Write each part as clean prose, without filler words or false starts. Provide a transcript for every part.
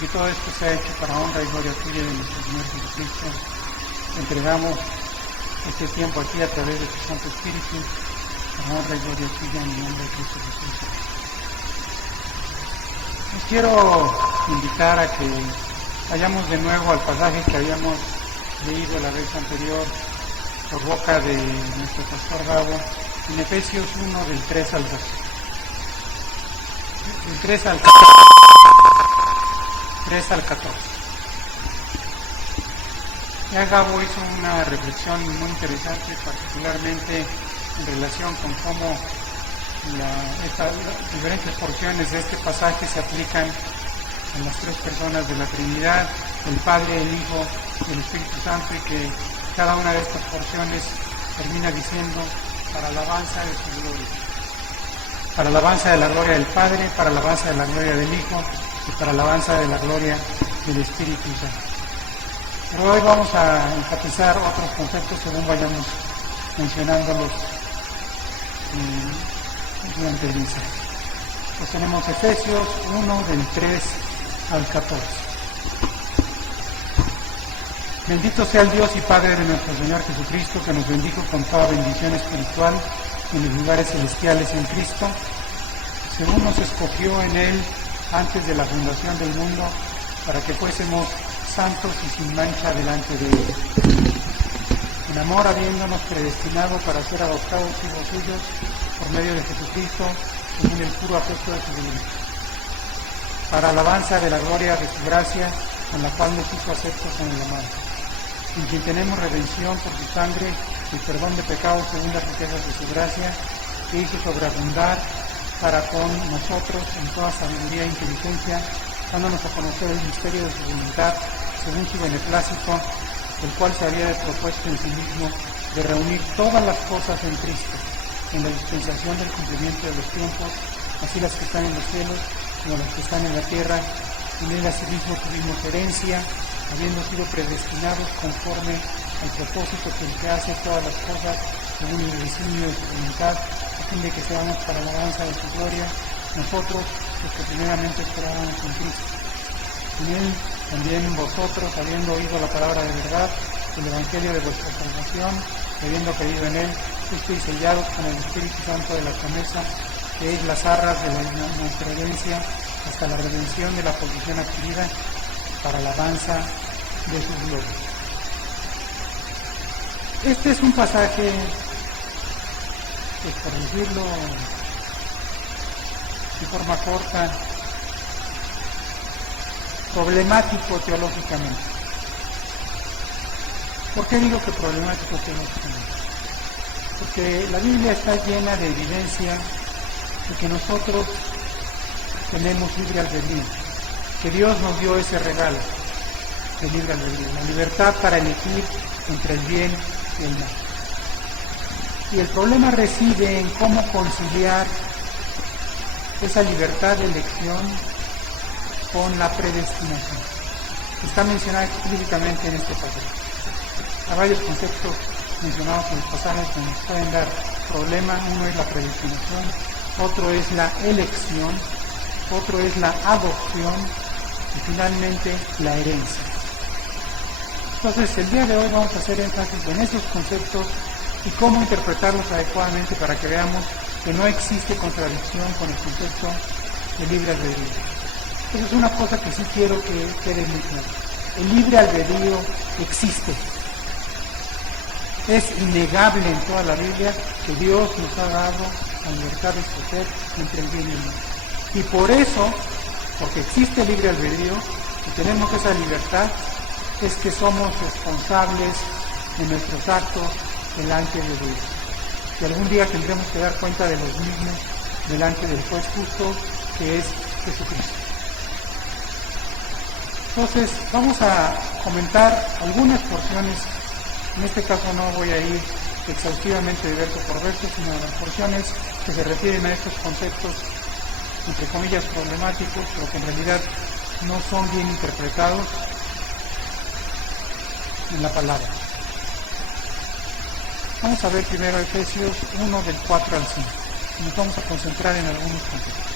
que todo esto sea hecho para honra y gloria tuya de nuestro Señor Jesucristo. Entregamos este tiempo aquí a través de tu Santo Espíritu, para honra y gloria tuya en el nombre de Cristo Jesús. Les quiero invitar a que vayamos de nuevo al pasaje que habíamos leído la vez anterior por boca de nuestro pastor Gabo, en Efesios 1 del 3 al 12. Del 3 al 14. Ya Gabo hizo una reflexión muy interesante, particularmente en relación con cómo las diferentes porciones de este pasaje se aplican a las tres personas de la Trinidad, el Padre, el Hijo y el Espíritu Santo, y que cada una de estas porciones termina diciendo para alabanza de su gloria. Para alabanza de la gloria del Padre, para alabanza de la gloria del Hijo y para alabanza de la gloria del Espíritu Santo. Pero hoy vamos a enfatizar otros conceptos según vayamos mencionándolos durante el mensaje. Pues tenemos Efesios 1 del 3 al 14. Bendito sea el Dios y Padre de nuestro Señor Jesucristo, que nos bendijo con toda bendición espiritual en los lugares celestiales en Cristo, según nos escogió en Él antes de la fundación del mundo, para que fuésemos santos y sin mancha delante de Él. En amor, habiéndonos predestinado para ser adoptados hijos suyos por medio de Jesucristo, según el puro afecto de su voluntad, para alabanza de la gloria de su gracia, con la cual nos hizo aceptos en el amado, en quien tenemos redención por su sangre, el perdón de pecados según las riquezas de su gracia, que hizo sobreabundar para con nosotros en toda sabiduría e inteligencia, dándonos a conocer el misterio de su voluntad, según su beneplácito, el cual se había propuesto en sí mismo de reunir todas las cosas en Cristo, en la dispensación del cumplimiento de los tiempos, así las que están en los cielos como las que están en la tierra. En él asimismo tuvimos herencia, habiendo sido predestinados conforme al propósito que el que hace todas las cosas según el designio de su voluntad, a fin de que seamos para la alabanza de su gloria, nosotros los que primeramente esperábamos en Cristo. En él también vosotros, habiendo oído la palabra de verdad, el evangelio de vuestra salvación, y habiendo creído en él, fuisteis sellados con el Espíritu Santo de la promesa, que es las arras de nuestra herencia, hasta la redención de la posesión adquirida, para la alabanza de su gloria. Este es un pasaje, pues por decirlo de forma corta, problemático teológicamente. ¿Por qué digo que problemático teológicamente? Porque la Biblia está llena de evidencia de que nosotros tenemos libre albedrío, que Dios nos dio ese regalo de libre albedrío, la libertad para elegir entre el bien y el mal. Y el problema reside en cómo conciliar esa libertad de elección con la predestinación. Está mencionada explícitamente en este pasaje. Hay varios conceptos mencionados en los pasajes que nos pueden dar problema. Uno es la predestinación, otro es la elección, otro es la adopción y finalmente la herencia. Entonces, el día de hoy vamos a hacer énfasis en esos conceptos y cómo interpretarlos adecuadamente para que veamos que no existe contradicción con el concepto de libre albedrío. Esa es una cosa que sí quiero que quede muy claro. El libre albedrío existe. Es innegable en toda la Biblia que Dios nos ha dado la libertad de escoger entre el bien y el mal. Y por eso, porque existe el libre albedrío y tenemos esa libertad, es que somos responsables de nuestros actos delante de Dios. Y algún día tendremos que dar cuenta de los mismos delante del juez justo, que es Jesucristo. Entonces, vamos a comentar algunas porciones. En este caso no voy a ir exhaustivamente de verso por verso, sino las porciones que se refieren a estos conceptos, entre comillas, problemáticos, pero que en realidad no son bien interpretados en la palabra. Vamos a ver primero Efesios 1 del 4 al 5. Nos vamos a concentrar en algunos conceptos.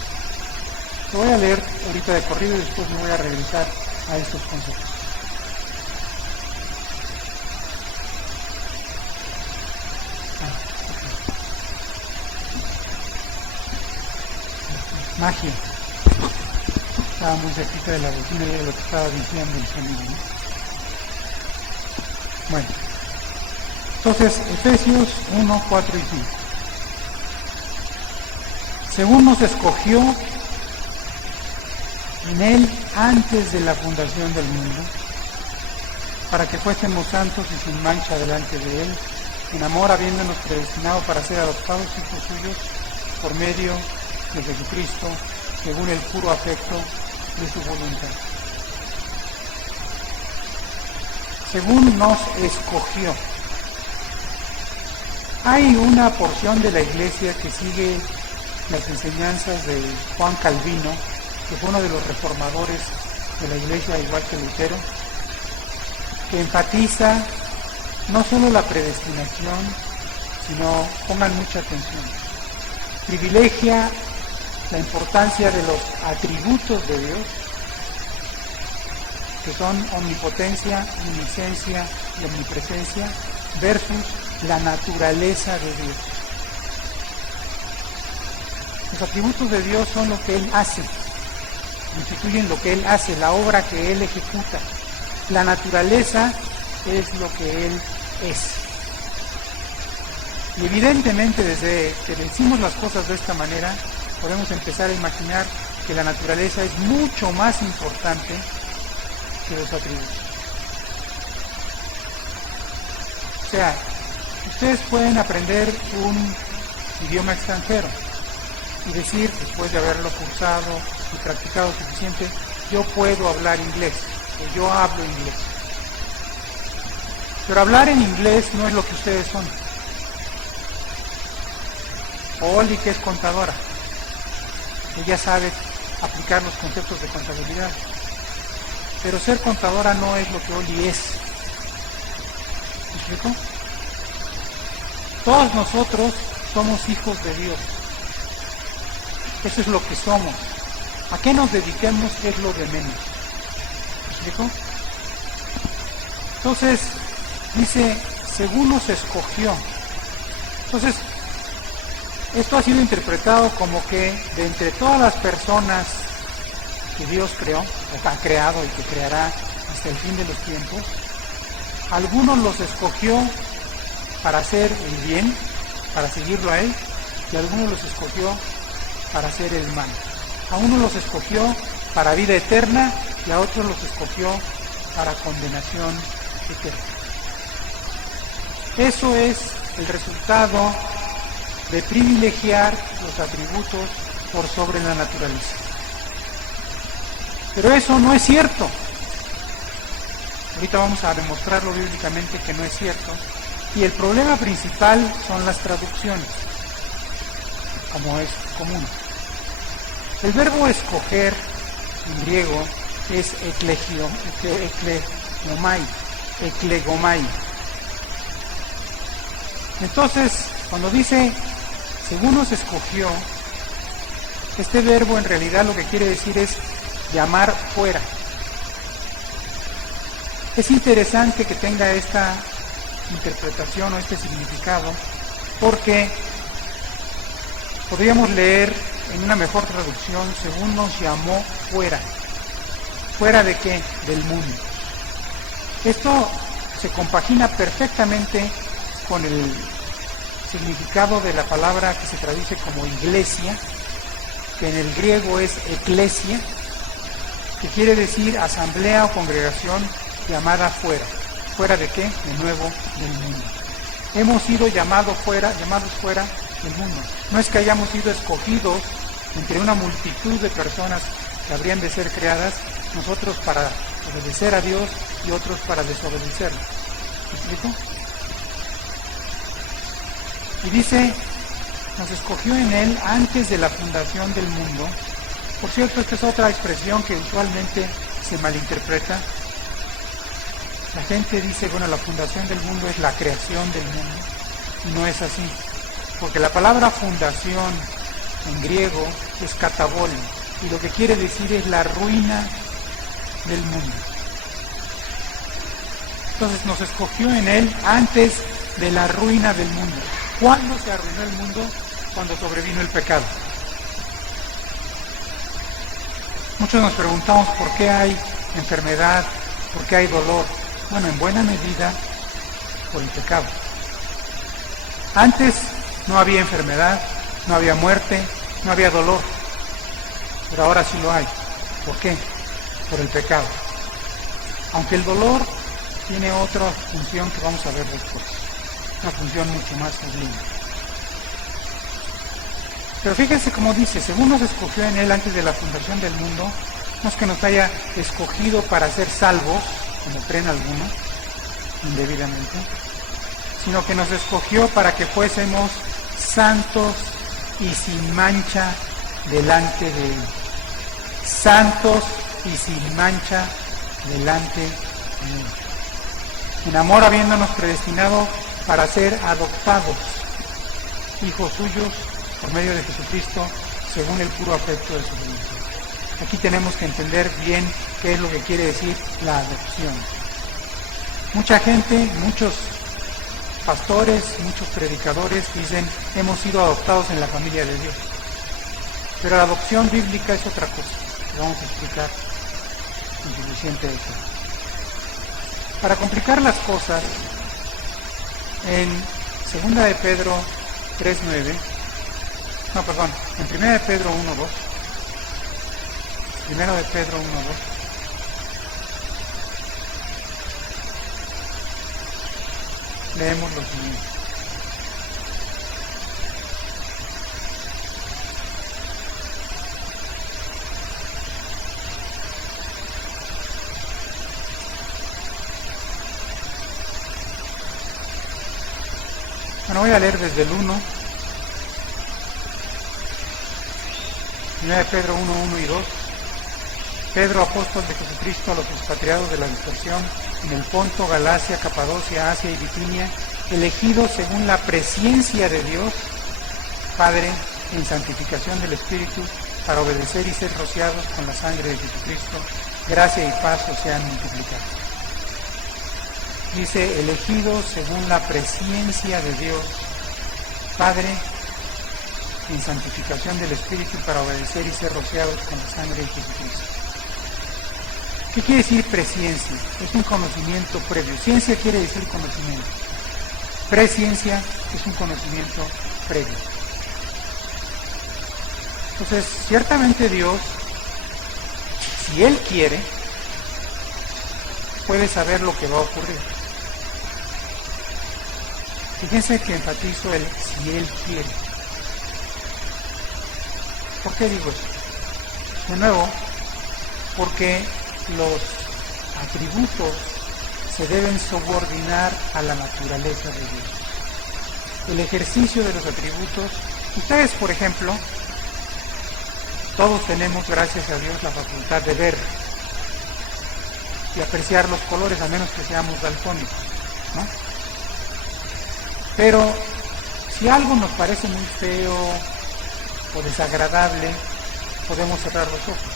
Lo voy a leer ahorita de corrido y después me voy a regresar a estos conceptos. Magia. Estaba muy cerquita de la bocina y era lo que estaba diciendo el sonido, ¿no? Bueno, entonces Efesios 1, 4 y 5. Según nos escogió en Él antes de la fundación del mundo, para que fuésemos santos y sin mancha delante de Él, en amor habiéndonos predestinado para ser adoptados hijos suyos por medio de Jesucristo, según el puro afecto de su voluntad. Según nos escogió. Hay una porción de la Iglesia que sigue las enseñanzas de Juan Calvino, que fue uno de los reformadores de la Iglesia, igual que Lutero, que enfatiza no solo la predestinación, sino, pongan mucha atención, privilegia la importancia de los atributos de Dios, que son omnipotencia, omnisciencia y omnipresencia, versus la naturaleza de Dios. Los atributos de Dios son lo que Él hace, constituyen lo que Él hace, la obra que Él ejecuta. La naturaleza es lo que Él es. Y evidentemente, desde que decimos las cosas de esta manera, podemos empezar a imaginar que la naturaleza es mucho más importante que los atributos. O sea, ustedes pueden aprender un idioma extranjero y decir, después de haberlo cursado y practicado suficiente, yo puedo hablar inglés, o yo hablo inglés. Pero hablar en inglés no es lo que ustedes son. Oli, que es contadora, ella sabe aplicar los conceptos de contabilidad. Pero ser contadora no es lo que Oli es. ¿Me explico? Todos nosotros somos hijos de Dios. Eso es lo que somos. ¿A qué nos dediquemos es lo de menos? ¿Me explico? Entonces, dice, según nos escogió. Entonces, esto ha sido interpretado como que de entre todas las personas que Dios creó, o ha creado y que creará hasta el fin de los tiempos, algunos los escogió para hacer el bien, para seguirlo a Él, y algunos los escogió para hacer el mal. A unos los escogió para vida eterna y a otros los escogió para condenación eterna. Eso es el resultado de privilegiar los atributos por sobre la naturaleza. Pero eso no es cierto. Ahorita vamos a demostrarlo bíblicamente que no es cierto. Y el problema principal son las traducciones, como es común. El verbo escoger en griego es eklegomai. Entonces, cuando dice, según nos escogió, este verbo en realidad lo que quiere decir es llamar fuera. Es interesante que tenga esta interpretación o este significado, porque podríamos leer en una mejor traducción, según nos llamó fuera. ¿Fuera de qué? Del mundo. Esto se compagina perfectamente con el significado de la palabra que se traduce como iglesia, que en el griego es eklesia, que quiere decir asamblea o congregación llamada fuera. ¿Fuera de qué? De nuevo, del mundo. Hemos sido llamados fuera del mundo. No es que hayamos sido escogidos entre una multitud de personas que habrían de ser creadas, nosotros para obedecer a Dios y otros para desobedecerlo. ¿Me explico? Y dice, nos escogió en Él antes de la fundación del mundo. Por cierto, esta es otra expresión que usualmente se malinterpreta. La gente dice, bueno, la fundación del mundo es la creación del mundo, y no es así, porque la palabra fundación en griego es katabol, y lo que quiere decir es la ruina del mundo. Entonces nos escogió en Él antes de la ruina del mundo. ¿Cuándo se arruinó el mundo? Cuando sobrevino el pecado. Muchos nos preguntamos por qué hay enfermedad, por qué hay dolor. Bueno, en buena medida por el pecado. Antes no había enfermedad, no había muerte, no había dolor, pero ahora sí lo hay. ¿Por qué? Por el pecado. Aunque el dolor tiene otra función que vamos a ver después, una función mucho más sublime. Pero fíjense cómo dice, según nos escogió en Él antes de la fundación del mundo, no es que nos haya escogido para ser salvos, como creen algunos, indebidamente, sino que nos escogió para que fuésemos santos y sin mancha delante de Él. Santos y sin mancha delante de Él. En amor habiéndonos predestinado para ser adoptados, hijos suyos, por medio de Jesucristo, según el puro afecto de su voluntad. Aquí tenemos que entender bien qué es lo que quiere decir la adopción. Mucha gente, muchos pastores, muchos predicadores dicen, hemos sido adoptados en la familia de Dios. Pero la adopción bíblica es otra cosa, que vamos a explicar con suficiente detalle. Para complicar las cosas, en 2 de Pedro 3:9, en 1 de Pedro 1:2, 1 de Pedro 1:2, leemos lo siguiente. Bueno, voy a leer desde el 1. 1 de Pedro 1:1 y 2. Pedro, apóstol de Jesucristo, a los expatriados de la dispersión en el Ponto, Galacia, Capadocia, Asia y Bitinia, elegidos según la presciencia de Dios, Padre, en santificación del Espíritu, para obedecer y ser rociados con la sangre de Jesucristo, gracia y paz os sean multiplicados. Dice, elegidos según la presciencia de Dios, Padre, en santificación del Espíritu, para obedecer y ser rociados con la sangre de Jesucristo. ¿Qué quiere decir presciencia? Es un conocimiento previo. Ciencia quiere decir conocimiento. Presciencia es un conocimiento previo. Entonces, ciertamente Dios, si Él quiere, puede saber lo que va a ocurrir. Fíjense que enfatizo el si Él quiere. ¿Por qué digo eso? De nuevo, porque los atributos se deben subordinar a la naturaleza de Dios. El ejercicio de los atributos, ustedes por ejemplo, todos tenemos, gracias a Dios, la facultad de ver y apreciar los colores, a menos que seamos daltónicos, ¿no? Pero si algo nos parece muy feo o desagradable, podemos cerrar los ojos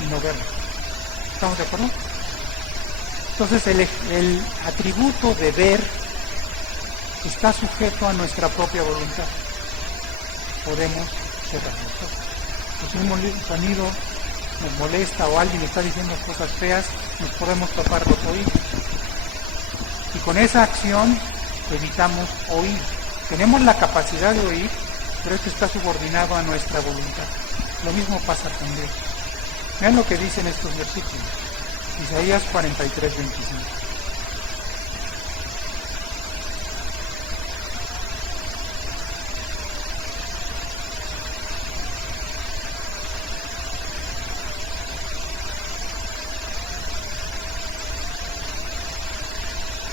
y no verlo. ¿Estamos de acuerdo? Entonces el atributo de ver está sujeto a nuestra propia voluntad. Podemos cerrar los ojos. Si un sonido nos molesta o alguien está diciendo cosas feas, nos podemos tapar los oídos. Y con esa acción evitamos oír. Tenemos la capacidad de oír, pero esto está subordinado a nuestra voluntad. Lo mismo pasa con Dios. Vean lo que dicen estos versículos. Isaías 43:25.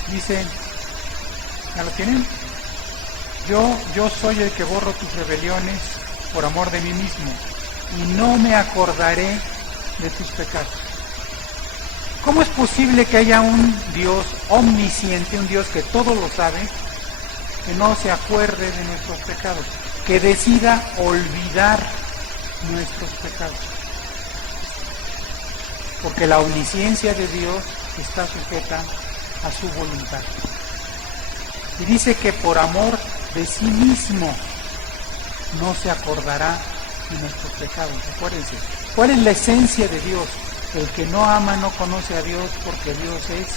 Dice, ¿ya lo tienen? Yo soy el que borro tus rebeliones por amor de mí mismo, y no me acordaré de tus pecados. ¿Cómo es posible que haya un Dios omnisciente, un Dios que todo lo sabe, que no se acuerde de nuestros pecados, que decida olvidar nuestros pecados? porque la omnisciencia de Dios está sujeta a su voluntad. Y dice que por amor de sí mismo no se acordará de nuestros pecados. Acuérdense, ¿cuál es la esencia de Dios? El que no ama no conoce a Dios, porque Dios es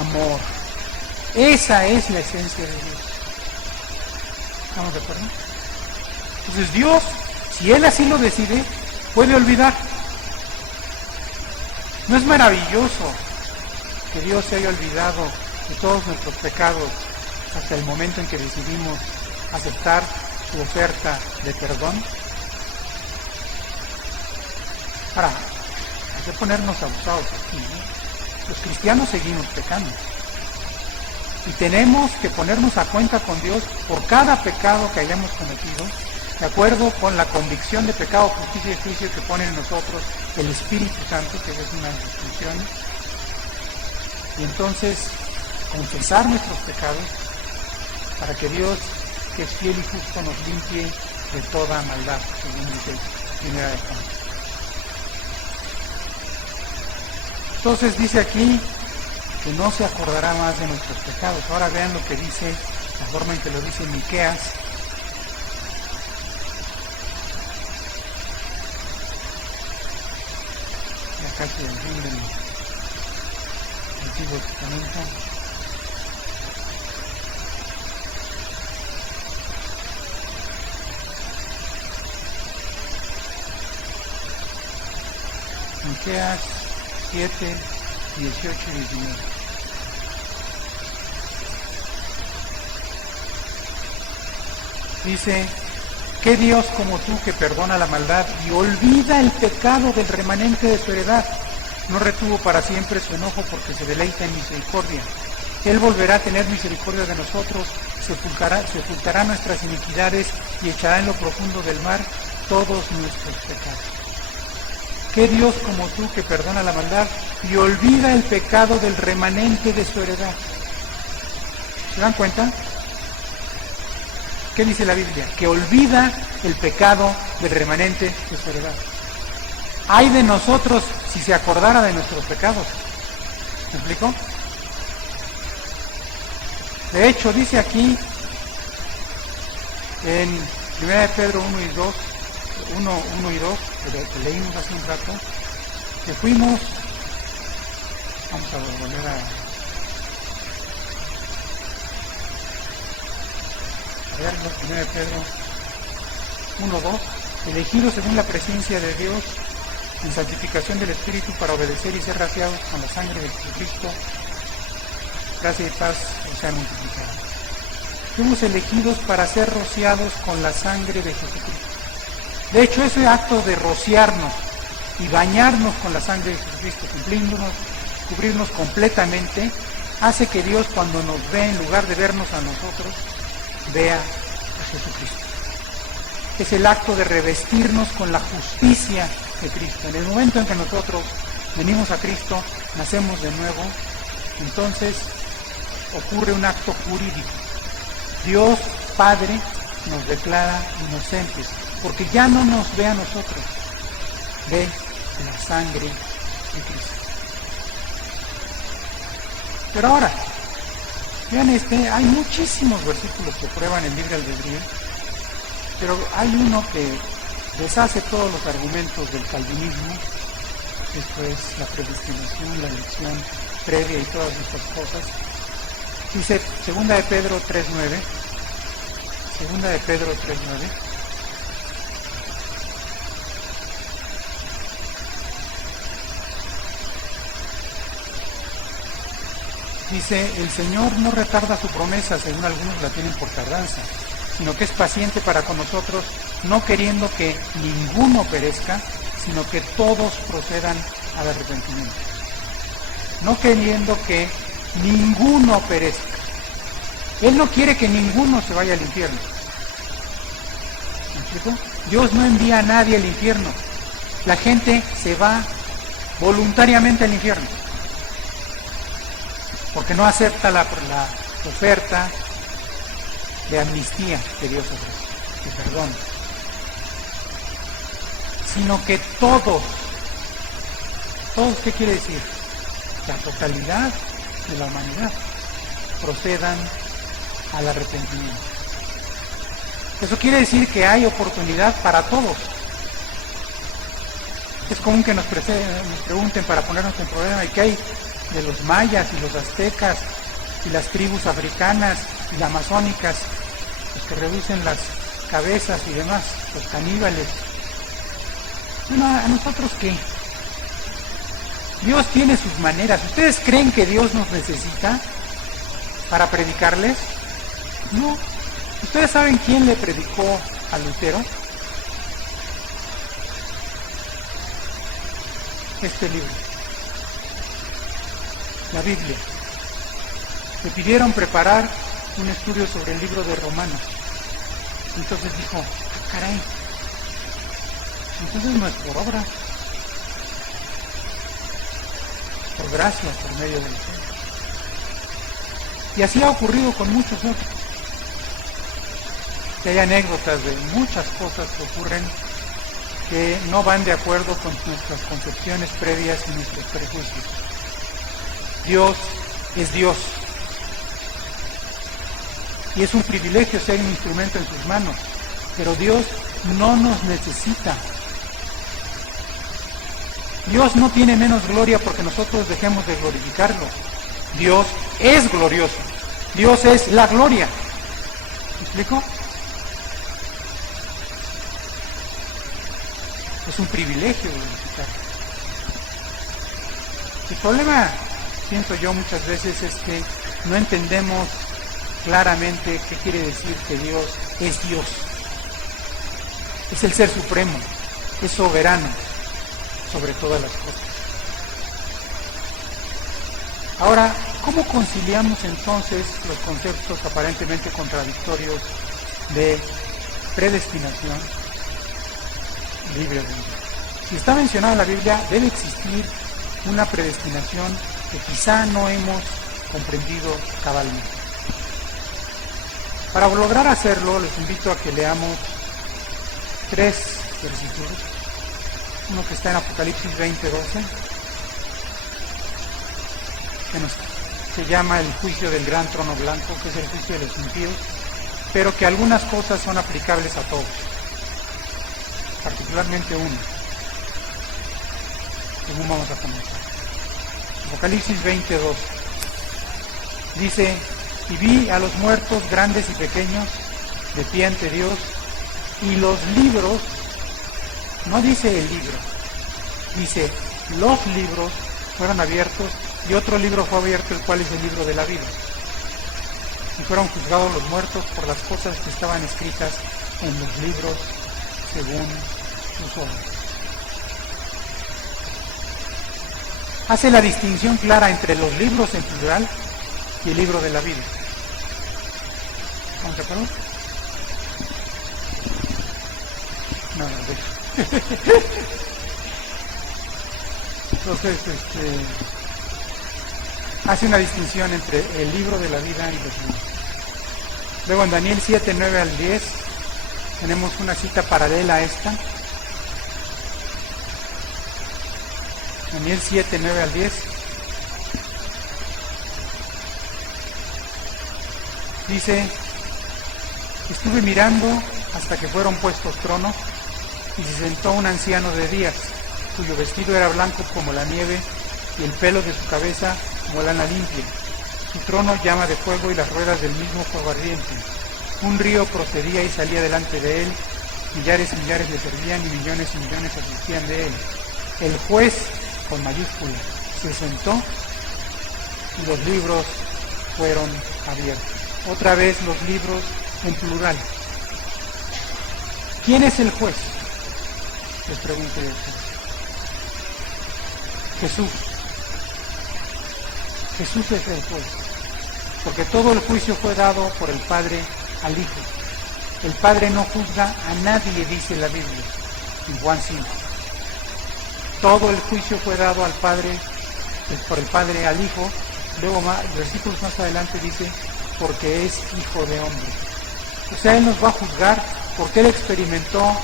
amor. Esa es la esencia de Dios. ¿Estamos de acuerdo? Entonces Dios, si Él así lo decide, puede olvidar. ¿No es maravilloso que Dios se haya olvidado de todos nuestros pecados hasta el momento en que decidimos aceptar su oferta de perdón? Ahora, hay que ponernos abusados aquí, ¿no? Los cristianos seguimos pecando. Y tenemos que ponernos a cuenta con Dios por cada pecado que hayamos cometido, de acuerdo con la convicción de pecado, justicia y juicio que pone en nosotros el Espíritu Santo, que es una distinción. Y entonces, confesar nuestros pecados para que Dios, que es fiel y justo, nos limpie de toda maldad, según dice Primera de Juan. Entonces dice aquí que no se acordará más de nuestros pecados. Ahora vean lo que dice, la forma en que lo dice Miqueas. Ya casi el fin del Antiguo Testamento. Miqueas 7, 18 y 19. Dice, ¿qué Dios como tú que perdona la maldad y olvida el pecado del remanente de su heredad? No retuvo para siempre su enojo porque se deleita en misericordia. Él volverá a tener misericordia de nosotros, sepultará nuestras iniquidades y echará en lo profundo del mar todos nuestros pecados. ¿Qué Dios como tú que perdona la maldad y olvida el pecado del remanente de su heredad? ¿Se dan cuenta? ¿Qué dice la Biblia? Que olvida el pecado del remanente de su heredad. Ay de nosotros si se acordara de nuestros pecados. ¿Me explico? De hecho, dice aquí en 1 Pedro 1 y 2, que leímos hace un rato, que fuimos, vamos a volver a ver, 1 Pedro 1, 2, elegidos según la presencia de Dios en santificación del Espíritu para obedecer y ser rociados con la sangre de Jesucristo, gracia y paz os sean multiplicadas. Fuimos elegidos para ser rociados con la sangre de Jesucristo. De hecho, ese acto de rociarnos y bañarnos con la sangre de Jesucristo, cubrirnos completamente, hace que Dios, cuando nos ve, en lugar de vernos a nosotros, vea a Jesucristo. Es el acto de revestirnos con la justicia de Cristo. En el momento en que nosotros venimos a Cristo, nacemos de nuevo, entonces ocurre un acto jurídico. Dios Padre nos declara inocentes, porque ya no nos ve a nosotros, ve la sangre de Cristo. Pero ahora, vean hay muchísimos versículos que prueban el libre albedrío, pero hay uno que deshace todos los argumentos del calvinismo. Esto es la predestinación, la elección previa y todas estas cosas. Dice 2 de Pedro 3:9. 2 de Pedro 3:9. Dice, el Señor no retarda su promesa, según algunos la tienen por tardanza, sino que es paciente para con nosotros, no queriendo que ninguno perezca, sino que todos procedan al arrepentimiento. No queriendo que ninguno perezca. Él no quiere que ninguno se vaya al infierno. ¿Me explico? Dios no envía a nadie al infierno. La gente se va voluntariamente al infierno, porque no acepta la oferta de amnistía que Dios ofrece, de perdón, Todos, ¿qué quiere decir? La totalidad de la humanidad procedan al arrepentimiento. Eso quiere decir que hay oportunidad para todos. Es común que nos pregunten para ponernos en problema, ¿y qué hay de los mayas y los aztecas y las tribus africanas y las amazónicas, los que reducen las cabezas y demás, los caníbales? Bueno, ¿a nosotros qué? Dios tiene sus maneras. ¿Ustedes creen que Dios nos necesita para predicarles? No. ¿Ustedes saben quién le predicó a Lutero? Este libro, la Biblia. Le pidieron preparar un estudio sobre el libro de Romanos. Entonces dijo, caray, entonces no es por obra, por gracia, por medio del Señor. Y así ha ocurrido con muchos otros. Que hay anécdotas de muchas cosas que ocurren que no van de acuerdo con nuestras concepciones previas y nuestros prejuicios. Dios es Dios. Y es un privilegio ser un instrumento en sus manos. Pero Dios no nos necesita. Dios no tiene menos gloria porque nosotros dejemos de glorificarlo. Dios es glorioso. Dios es la gloria. ¿Me explico? Es un privilegio glorificarlo. El problema, pienso yo muchas veces, es que no entendemos claramente qué quiere decir que Dios es Dios. Es el ser supremo, es soberano sobre todas las cosas. Ahora, ¿cómo conciliamos entonces los conceptos aparentemente contradictorios de predestinación y libre albedrío? Si está mencionado en la Biblia, debe existir una predestinación que quizá no hemos comprendido cabalmente. Para lograr hacerlo, les invito a que leamos 3 versículos. Uno que está en Apocalipsis 20:12, que se llama el juicio del gran trono blanco, que es el juicio de los impíos, pero que algunas cosas son aplicables a todos, particularmente uno, según vamos a comenzar. Apocalipsis 20:12 dice: y vi a los muertos grandes y pequeños de pie ante Dios, y los libros, no dice el libro, dice los libros fueron abiertos, y otro libro fue abierto, el cual es el libro de la vida. Y fueron juzgados los muertos por las cosas que estaban escritas en los libros según sus obras. Hace la distinción clara entre los libros en plural y el libro de la vida. ¿Estamos de acuerdo? No, Entonces, hace una distinción entre el libro de la vida y los libros. Luego en Daniel 7:9 al 10 tenemos una cita paralela a esta. Daniel 7:9 al 10 dice: estuve mirando hasta que fueron puestos tronos, y se sentó un anciano de días, cuyo vestido era blanco como la nieve, y el pelo de su cabeza como lana limpia. Su trono llama de fuego, y las ruedas del mismo fuego ardiente. Un río procedía y salía delante de él, millares y millares le servían, y millones asistían de él. El juez, con mayúscula, se sentó, y los libros fueron abiertos. Otra vez los libros en plural. ¿Quién es el juez? Les pregunto yo. Jesús. Jesús es el juez. Porque todo el juicio fue dado por el Padre al Hijo. El Padre no juzga a nadie, dice la Biblia, en Juan 5. Todo el juicio fue dado al Padre, por el Padre al Hijo. Luego, versículos más adelante dice: porque es Hijo de hombre. O sea, Él nos va a juzgar porque Él experimentó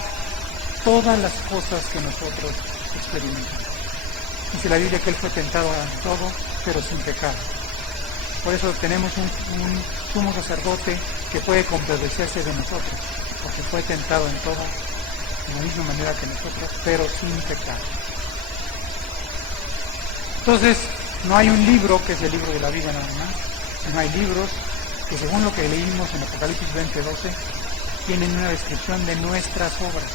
todas las cosas que nosotros experimentamos. Dice la Biblia que Él fue tentado en todo, pero sin pecado. Por eso tenemos un sumo sacerdote que puede compadecerse de nosotros, porque fue tentado en todo, de la misma manera que nosotros, pero sin pecado. Entonces, no hay un libro que es el libro de la vida nada más, no hay libros que, según lo que leímos en Apocalipsis 20:12, tienen una descripción de nuestras obras.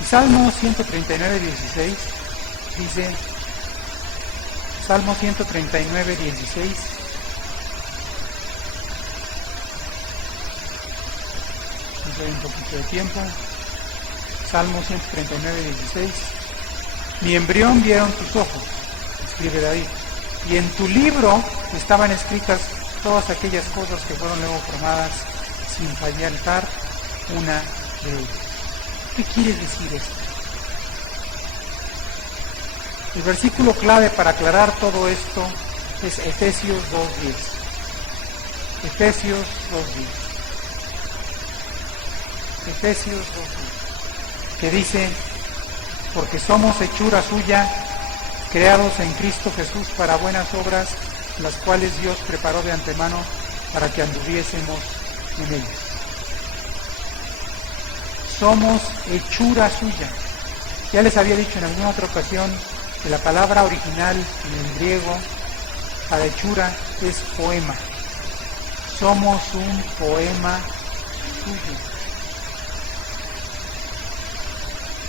Y Salmo 139:16 dice, Salmo 139:16, nos doy un poquito de tiempo. Salmo 139:16, mi embrión vieron tus ojos, escribe David, y en tu libro estaban escritas todas aquellas cosas que fueron luego formadas sin faltar una de ellas. ¿Qué quiere decir esto? El versículo clave para aclarar todo esto es Efesios 2:10. Efesios 2:10. Efesios 2:10. Que dice, porque somos hechura suya, creados en Cristo Jesús para buenas obras, las cuales Dios preparó de antemano para que anduviésemos en ellas. Somos hechura suya. Ya les había dicho en alguna otra ocasión que la palabra original en el griego para hechura es poema. Somos un poema suyo.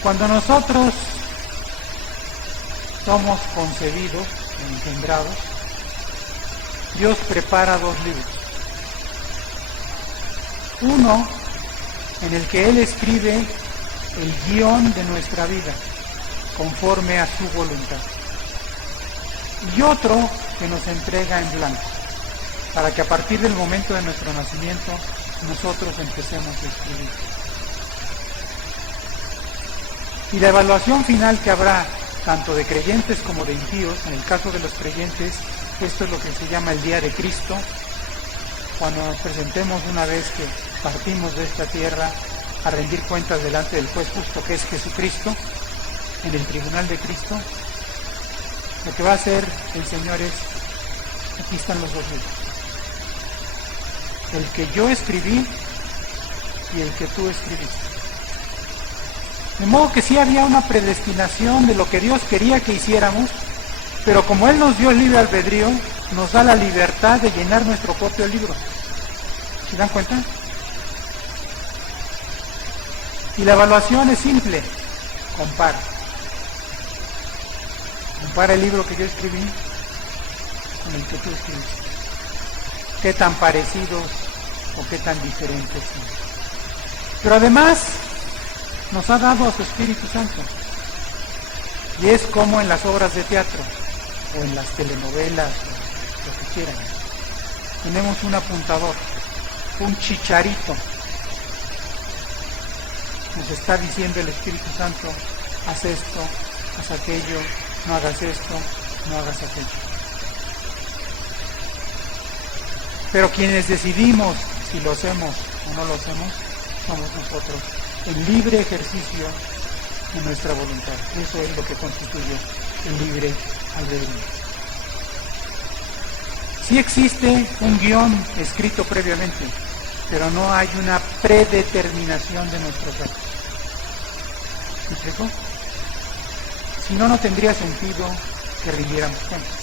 Cuando nosotros somos concebidos, engendrados, Dios prepara dos libros. Uno en el que Él escribe el guión de nuestra vida, conforme a su voluntad. Y otro que nos entrega en blanco, para que a partir del momento de nuestro nacimiento, nosotros empecemos a escribir. Y la evaluación final que habrá, tanto de creyentes como de impíos, en el caso de los creyentes, esto es lo que se llama el día de Cristo, cuando nos presentemos una vez que partimos de esta tierra a rendir cuentas delante del juez justo que es Jesucristo, en el tribunal de Cristo, lo que va a hacer el Señor es, aquí están los dos libros, el que yo escribí y el que tú escribiste. De modo que sí había una predestinación de lo que Dios quería que hiciéramos, pero como Él nos dio el libre albedrío, nos da la libertad de llenar nuestro propio libro. ¿Se dan cuenta? Y la evaluación es simple, compara. Compara el libro que yo escribí con el que tú escribiste. ¿Qué tan parecidos o qué tan diferentes son? Pero además nos ha dado a su Espíritu Santo. Y es como en las obras de teatro o en las telenovelas o lo que quieran. Tenemos un apuntador, un chicharito. Nos está diciendo el Espíritu Santo, haz esto, haz aquello, no hagas esto, no hagas aquello. Pero quienes decidimos si lo hacemos o no lo hacemos, somos nosotros, el libre ejercicio de nuestra voluntad. Eso es lo que constituye el libre albedrío. Sí existe un guión escrito previamente, pero no hay una predeterminación de nuestros actos. ¿Me explico? Si no, no tendría sentido que rindiéramos cuentas.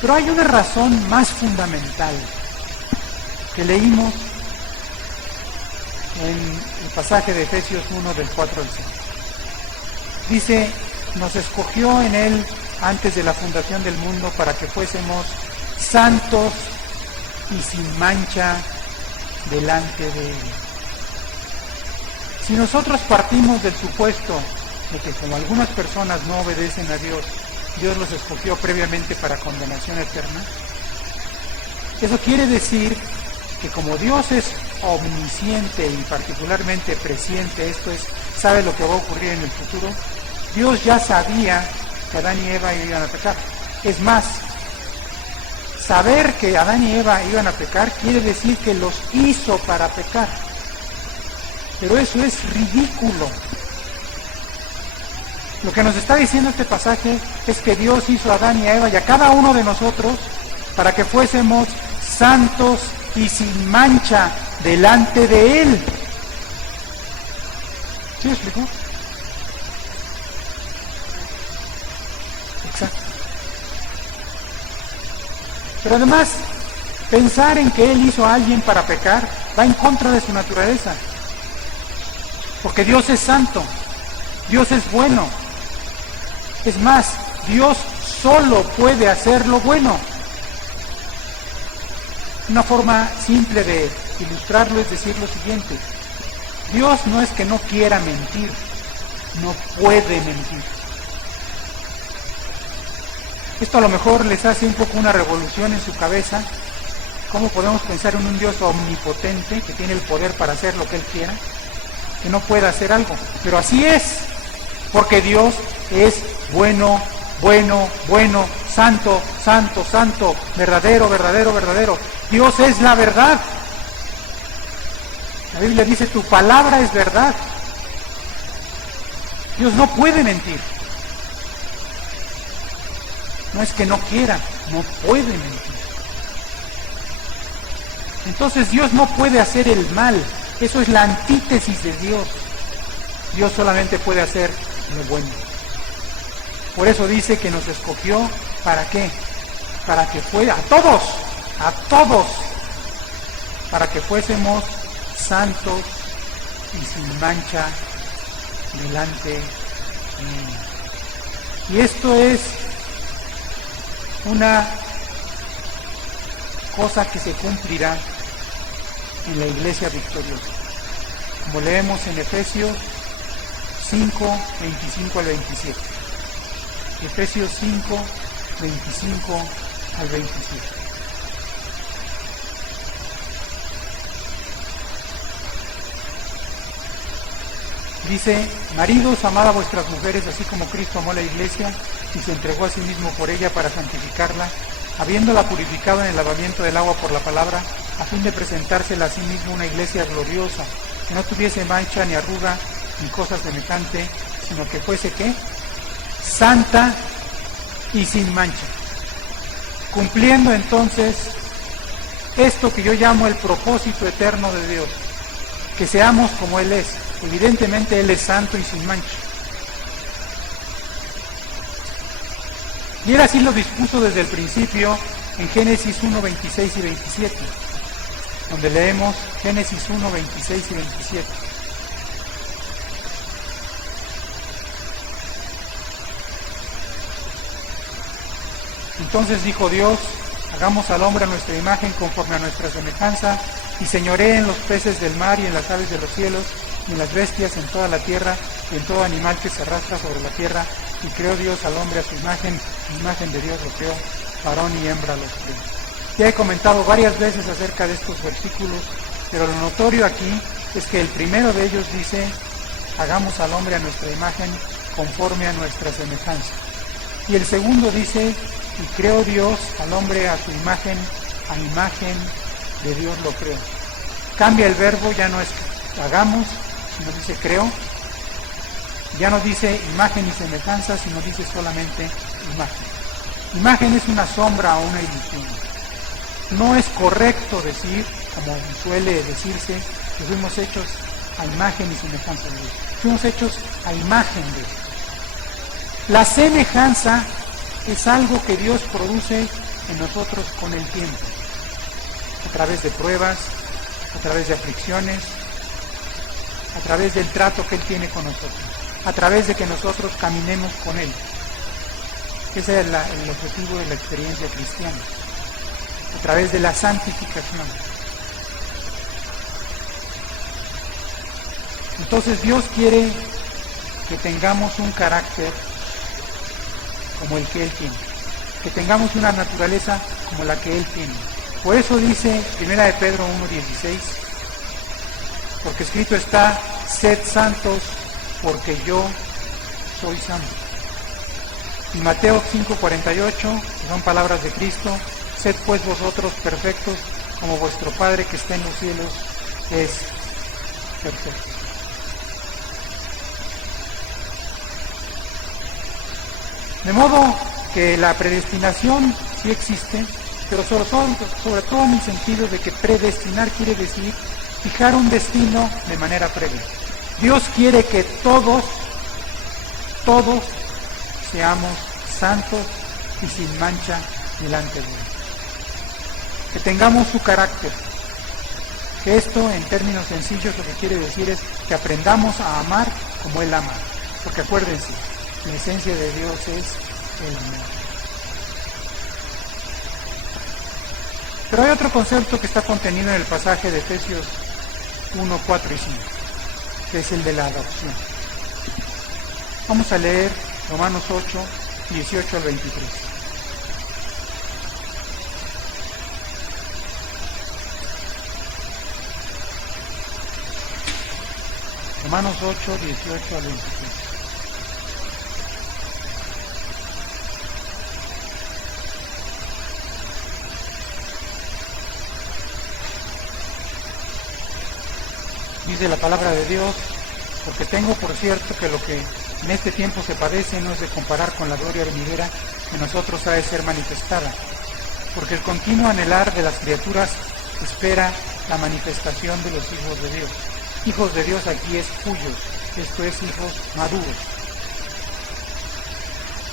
Pero hay una razón más fundamental que leímos en el pasaje de Efesios 1 del 4 al 5. Dice, nos escogió en Él antes de la fundación del mundo para que fuésemos santos y sin mancha delante de Él. Si nosotros partimos del supuesto de que como algunas personas no obedecen a Dios, Dios los escogió previamente para condenación eterna, eso quiere decir que como Dios es omnisciente y particularmente presciente, esto es, sabe lo que va a ocurrir en el futuro, Dios ya sabía que Adán y Eva iban a pecar. Es más, saber que Adán y Eva iban a pecar quiere decir que los hizo para pecar. Pero eso es ridículo. Lo que nos está diciendo este pasaje es que Dios hizo a Adán y a Eva y a cada uno de nosotros para que fuésemos santos y sin mancha delante de Él. ¿Sí me explicó? Exacto. Pero además, pensar en que Él hizo a alguien para pecar va en contra de su naturaleza. Porque Dios es santo, Dios es bueno. Es más, Dios solo puede hacer lo bueno. Una forma simple de ilustrarlo es decir lo siguiente: Dios no es que no quiera mentir, no puede mentir. Esto a lo mejor les hace un poco una revolución en su cabeza. ¿Cómo podemos pensar en un Dios omnipotente que tiene el poder para hacer lo que Él quiera, que no pueda hacer algo? Pero así es, porque Dios es bueno, bueno, bueno, santo, santo, santo, verdadero, verdadero, verdadero. Dios es la verdad. La Biblia dice, tu palabra es verdad. Dios no puede mentir. No es que no quiera, no puede mentir. Entonces Dios no puede hacer el mal. Eso es la antítesis de Dios. Dios solamente puede hacer lo bueno. Por eso dice que nos escogió, ¿para qué? Para que fuera, a todos, para que fuésemos santos y sin mancha delante de Él. Y esto es una cosa que se cumplirá en la iglesia victoriosa, como leemos en Efesios 5, 25 al 27. Efesios 5, 25 al 27. Dice, maridos, amad a vuestras mujeres, así como Cristo amó a la iglesia y se entregó a sí mismo por ella para santificarla, habiéndola purificado en el lavamiento del agua por la palabra, a fin de presentársela a sí mismo una iglesia gloriosa, que no tuviese mancha ni arruga ni cosa semejante, sino que fuese, ¿qué? Santa y sin mancha. Cumpliendo entonces esto que yo llamo el propósito eterno de Dios, que seamos como Él es. Evidentemente Él es santo y sin mancha. Y Él así lo dispuso desde el principio en Génesis 1, 26 y 27, donde leemos Génesis 1, 26 y 27. Entonces dijo Dios, hagamos al hombre a nuestra imagen conforme a nuestra semejanza, y señoree en los peces del mar y en las aves de los cielos, y en las bestias, en toda la tierra, y en todo animal que se arrastra sobre la tierra. Y creó Dios al hombre a su imagen de Dios lo creó, varón y hembra los creó. Ya he comentado varias veces acerca de estos versículos, pero lo notorio aquí es que el primero de ellos dice, hagamos al hombre a nuestra imagen conforme a nuestra semejanza. Y el segundo dice, y creó Dios al hombre a su imagen de Dios lo creó. Cambia el verbo, ya no es hagamos, sino dice creo. Ya no dice imagen y semejanza, sino dice solamente imagen. Imagen es una sombra o una ilusión. No es correcto decir, como suele decirse, que fuimos hechos a imagen y semejanza de Dios. Fuimos hechos a imagen de Dios. La semejanza es algo que Dios produce en nosotros con el tiempo, a través de pruebas, a través de aflicciones, a través del trato que Él tiene con nosotros, a través de que nosotros caminemos con Él. Ese es el objetivo de la experiencia cristiana, a través de la santificación. Entonces Dios quiere que tengamos un carácter como el que Él tiene, que tengamos una naturaleza como la que Él tiene. Por eso dice 1 de Pedro 1:16, porque escrito está, sed santos, porque yo soy santo. Y Mateo 5:48, que son palabras de Cristo, sed pues vosotros perfectos, como vuestro Padre que está en los cielos es perfecto. De modo que la predestinación sí existe, pero sobre todo en el sentido de que predestinar quiere decir fijar un destino de manera previa. Dios quiere que todos seamos santos y sin mancha delante de Él. Que tengamos su carácter. Que esto, en términos sencillos, lo que quiere decir es que aprendamos a amar como Él ama. Porque acuérdense, la esencia de Dios es el amor. Pero hay otro concepto que está contenido en el pasaje de Efesios 1, 4 y 5, que es el de la adopción. Vamos a leer Romanos 8, 18 al 23. Romanos 8, 18 al 23. Dice la palabra de Dios: porque tengo por cierto que lo que en este tiempo se padece no es de comparar con la gloria venidera que en nosotros ha de ser manifestada, porque el continuo anhelar de las criaturas espera la manifestación de los hijos de Dios. Hijos de Dios aquí es cuyos, esto es, hijos maduros.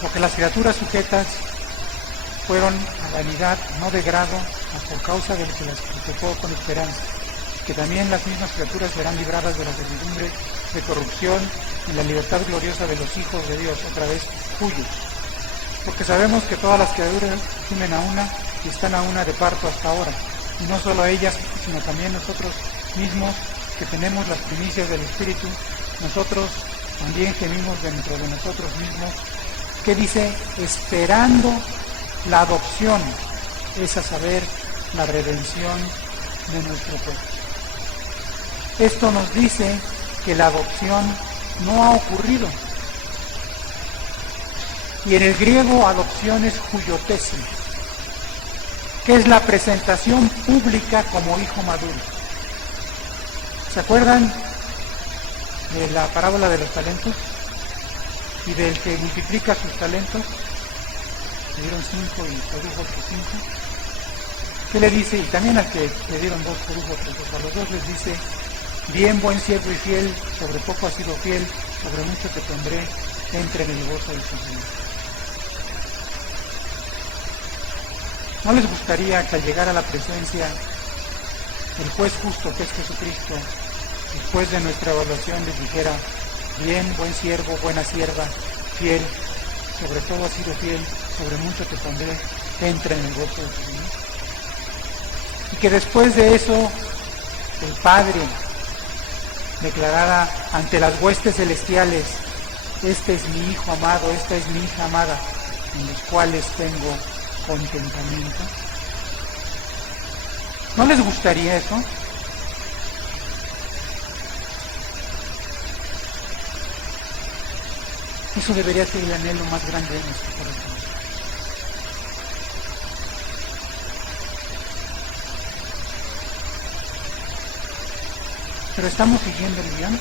Porque las criaturas sujetas fueron a vanidad, no de grado, por causa del que las sujetó con esperanza, que también las mismas criaturas serán libradas de la servidumbre de corrupción y la libertad gloriosa de los hijos de Dios, otra vez cuyos. Porque sabemos que todas las criaturas gimen a una y están a una de parto hasta ahora, y no solo ellas, sino también nosotros mismos, que tenemos las primicias del Espíritu, nosotros también gemimos dentro de nosotros mismos, que dice, esperando la adopción, es a saber, la redención de nuestro cuerpo. Esto nos dice que la adopción no ha ocurrido. Y en el griego adopción es huiotesin, que es la presentación pública como hijo maduro. ¿Se acuerdan de la parábola de los talentos? Y del que multiplica sus talentos, le dieron 5 y produjo otros 5. ¿Qué le dice? Y también al que le dieron 2 produjo otros 2. A los 2 les dice: bien, buen siervo y fiel, sobre poco has sido fiel, sobre mucho te pondré, entra en el gozo del Señor. ¿No les gustaría que al llegar a la presencia del juez justo, que es Jesucristo, después de nuestra evaluación les dijera: bien, buen siervo, buena sierva, fiel, sobre todo has sido fiel, sobre mucho te pondré, entra en el gozo del Señor? Y que después de eso el Padre declarara ante las huestes celestiales: este es mi Hijo amado, esta es mi hija amada, en los cuales tengo contentamiento. ¿No les gustaría eso? Eso debería ser el anhelo más grande de nuestro corazón. Pero ¿estamos siguiendo el guión?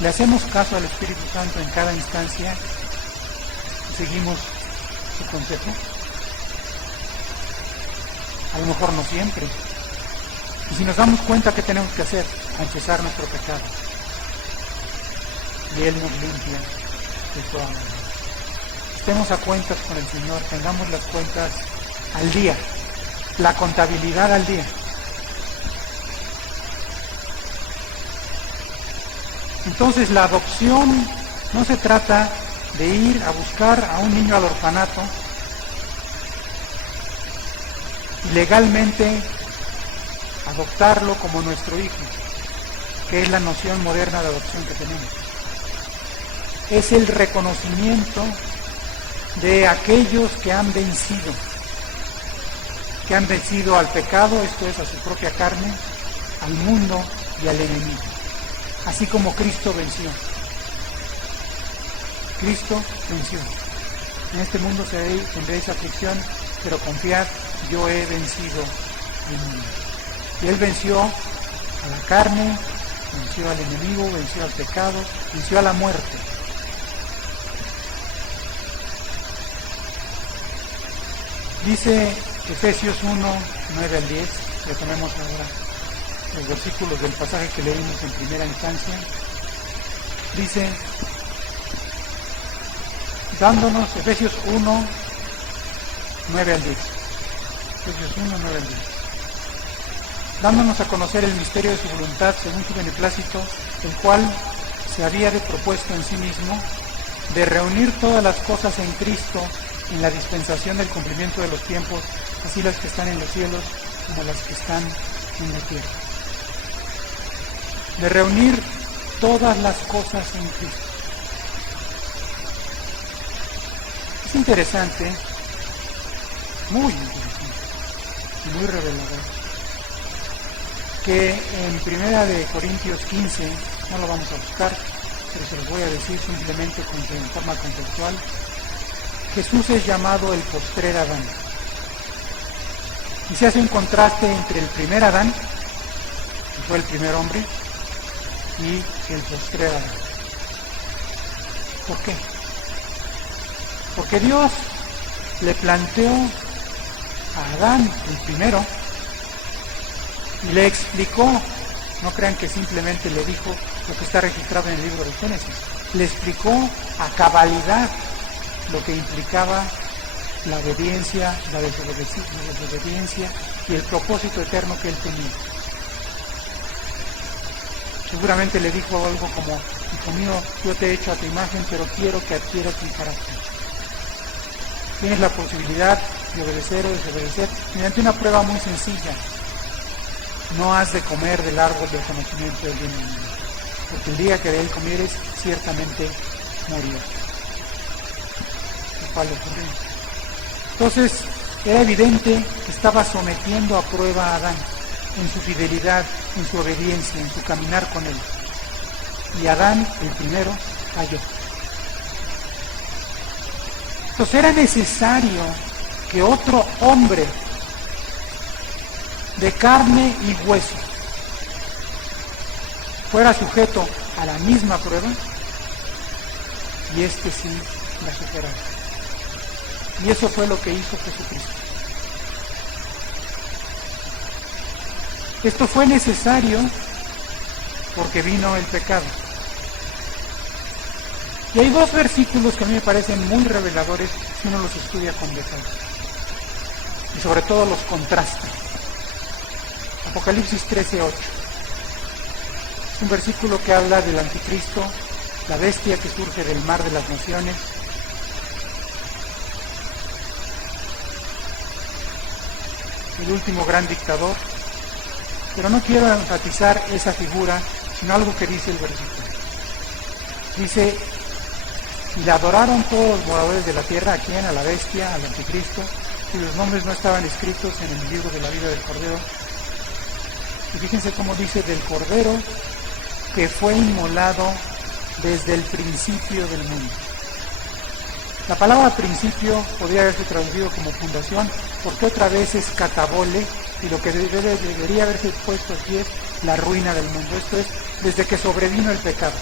¿Le hacemos caso al Espíritu Santo en cada instancia? ¿Seguimos su consejo? A lo mejor no siempre. Y si nos damos cuenta, ¿qué tenemos que hacer? Confesar nuestro pecado. Y Él nos limpia de toda maldad. Estemos a cuentas con el Señor, tengamos las cuentas al día, la contabilidad al día. Entonces la adopción no se trata de ir a buscar a un niño al orfanato y legalmente adoptarlo como nuestro hijo, que es la noción moderna de adopción que tenemos. Es el reconocimiento de aquellos que han vencido al pecado, esto es, a su propia carne, al mundo y al enemigo. Así como Cristo venció. Cristo venció. En este mundo tendréis aflicción, pero confiad, yo he vencido al mundo. Y Él venció a la carne, venció al enemigo, venció al pecado, venció a la muerte. Dice Efesios 1, 9 al 10, retomemos ahora los versículos del pasaje que leímos en primera instancia. Dice, dándonos, Efesios 1, 9 al 10. Efesios 1, 9 al 10. Dándonos a conocer el misterio de su voluntad según su beneplácito, el cual se había propuesto en sí mismo de reunir todas las cosas en Cristo en la dispensación del cumplimiento de los tiempos, así las que están en los cielos como las que están en la tierra. De reunir todas las cosas en Cristo. Es interesante, muy interesante y muy revelador, que en Primera de Corintios 15, no lo vamos a buscar, pero se los voy a decir simplemente en forma contextual, Jesús es llamado el postrer Adán. Y se hace un contraste entre el primer Adán, que fue el primer hombre, y el postrer Adán. ¿Por qué? Porque Dios le planteó a Adán, el primero, y le explicó, no crean que simplemente le dijo lo que está registrado en el libro de Génesis, le explicó a cabalidad lo que implicaba la obediencia, la desobediencia y el propósito eterno que él tenía. Seguramente le dijo algo como, hijo mío, yo te he hecho a tu imagen, pero quiero que adquieras mi carácter. Tienes la posibilidad de obedecer o desobedecer mediante una prueba muy sencilla. No has de comer del árbol del conocimiento del bien y del mal, porque el día que de él comieres, ciertamente morirás. Lo cual ocurrió. Entonces, era evidente que estaba sometiendo a prueba a Adán en su fidelidad, en su obediencia, en su caminar con él. Y Adán, el primero, falló. Entonces era necesario que otro hombre de carne y hueso fuera sujeto a la misma prueba y este sí la superara. Y eso fue lo que hizo Jesucristo. Esto fue necesario porque vino el pecado. Y hay dos versículos que a mí me parecen muy reveladores si uno los estudia con detalle. Y sobre todo los contrasta. Apocalipsis 13:8. Es un versículo que habla del anticristo, la bestia que surge del mar de las naciones. El último gran dictador. Pero no quiero enfatizar esa figura, sino algo que dice el versículo. Dice, y la adoraron todos los moradores de la tierra, ¿a quién? A la bestia, al anticristo, cuyos nombres no estaban escritos en el libro de la vida del Cordero. Y fíjense cómo dice, del Cordero que fue inmolado desde el principio del mundo. La palabra principio podría haberse traducido como fundación, porque otra vez es catabole, y lo que debería haberse puesto aquí es la ruina del mundo. Esto es, desde que sobrevino el pecado.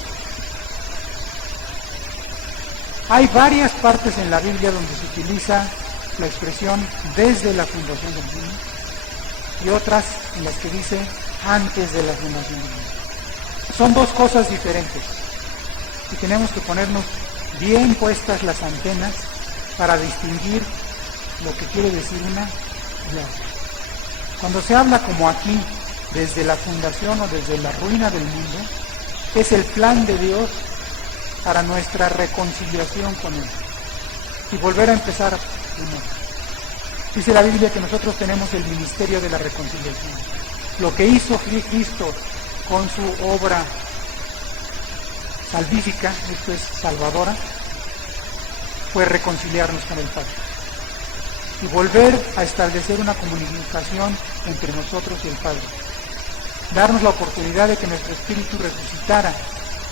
Hay varias partes en la Biblia donde se utiliza la expresión desde la fundación del mundo, y otras en las que dice antes de la fundación del mundo. Son dos cosas diferentes, y tenemos que ponernos bien puestas las antenas para distinguir lo que quiere decir una y otra. Cuando se habla como aquí, desde la fundación o desde la ruina del mundo, es el plan de Dios para nuestra reconciliación con Él y volver a empezar de nuevo. Dice la Biblia que nosotros tenemos el ministerio de la reconciliación. Lo que hizo Cristo con su obra salvífica, esto es salvadora, fue reconciliarnos con el Padre y volver a establecer una comunicación entre nosotros y el Padre, darnos la oportunidad de que nuestro espíritu resucitara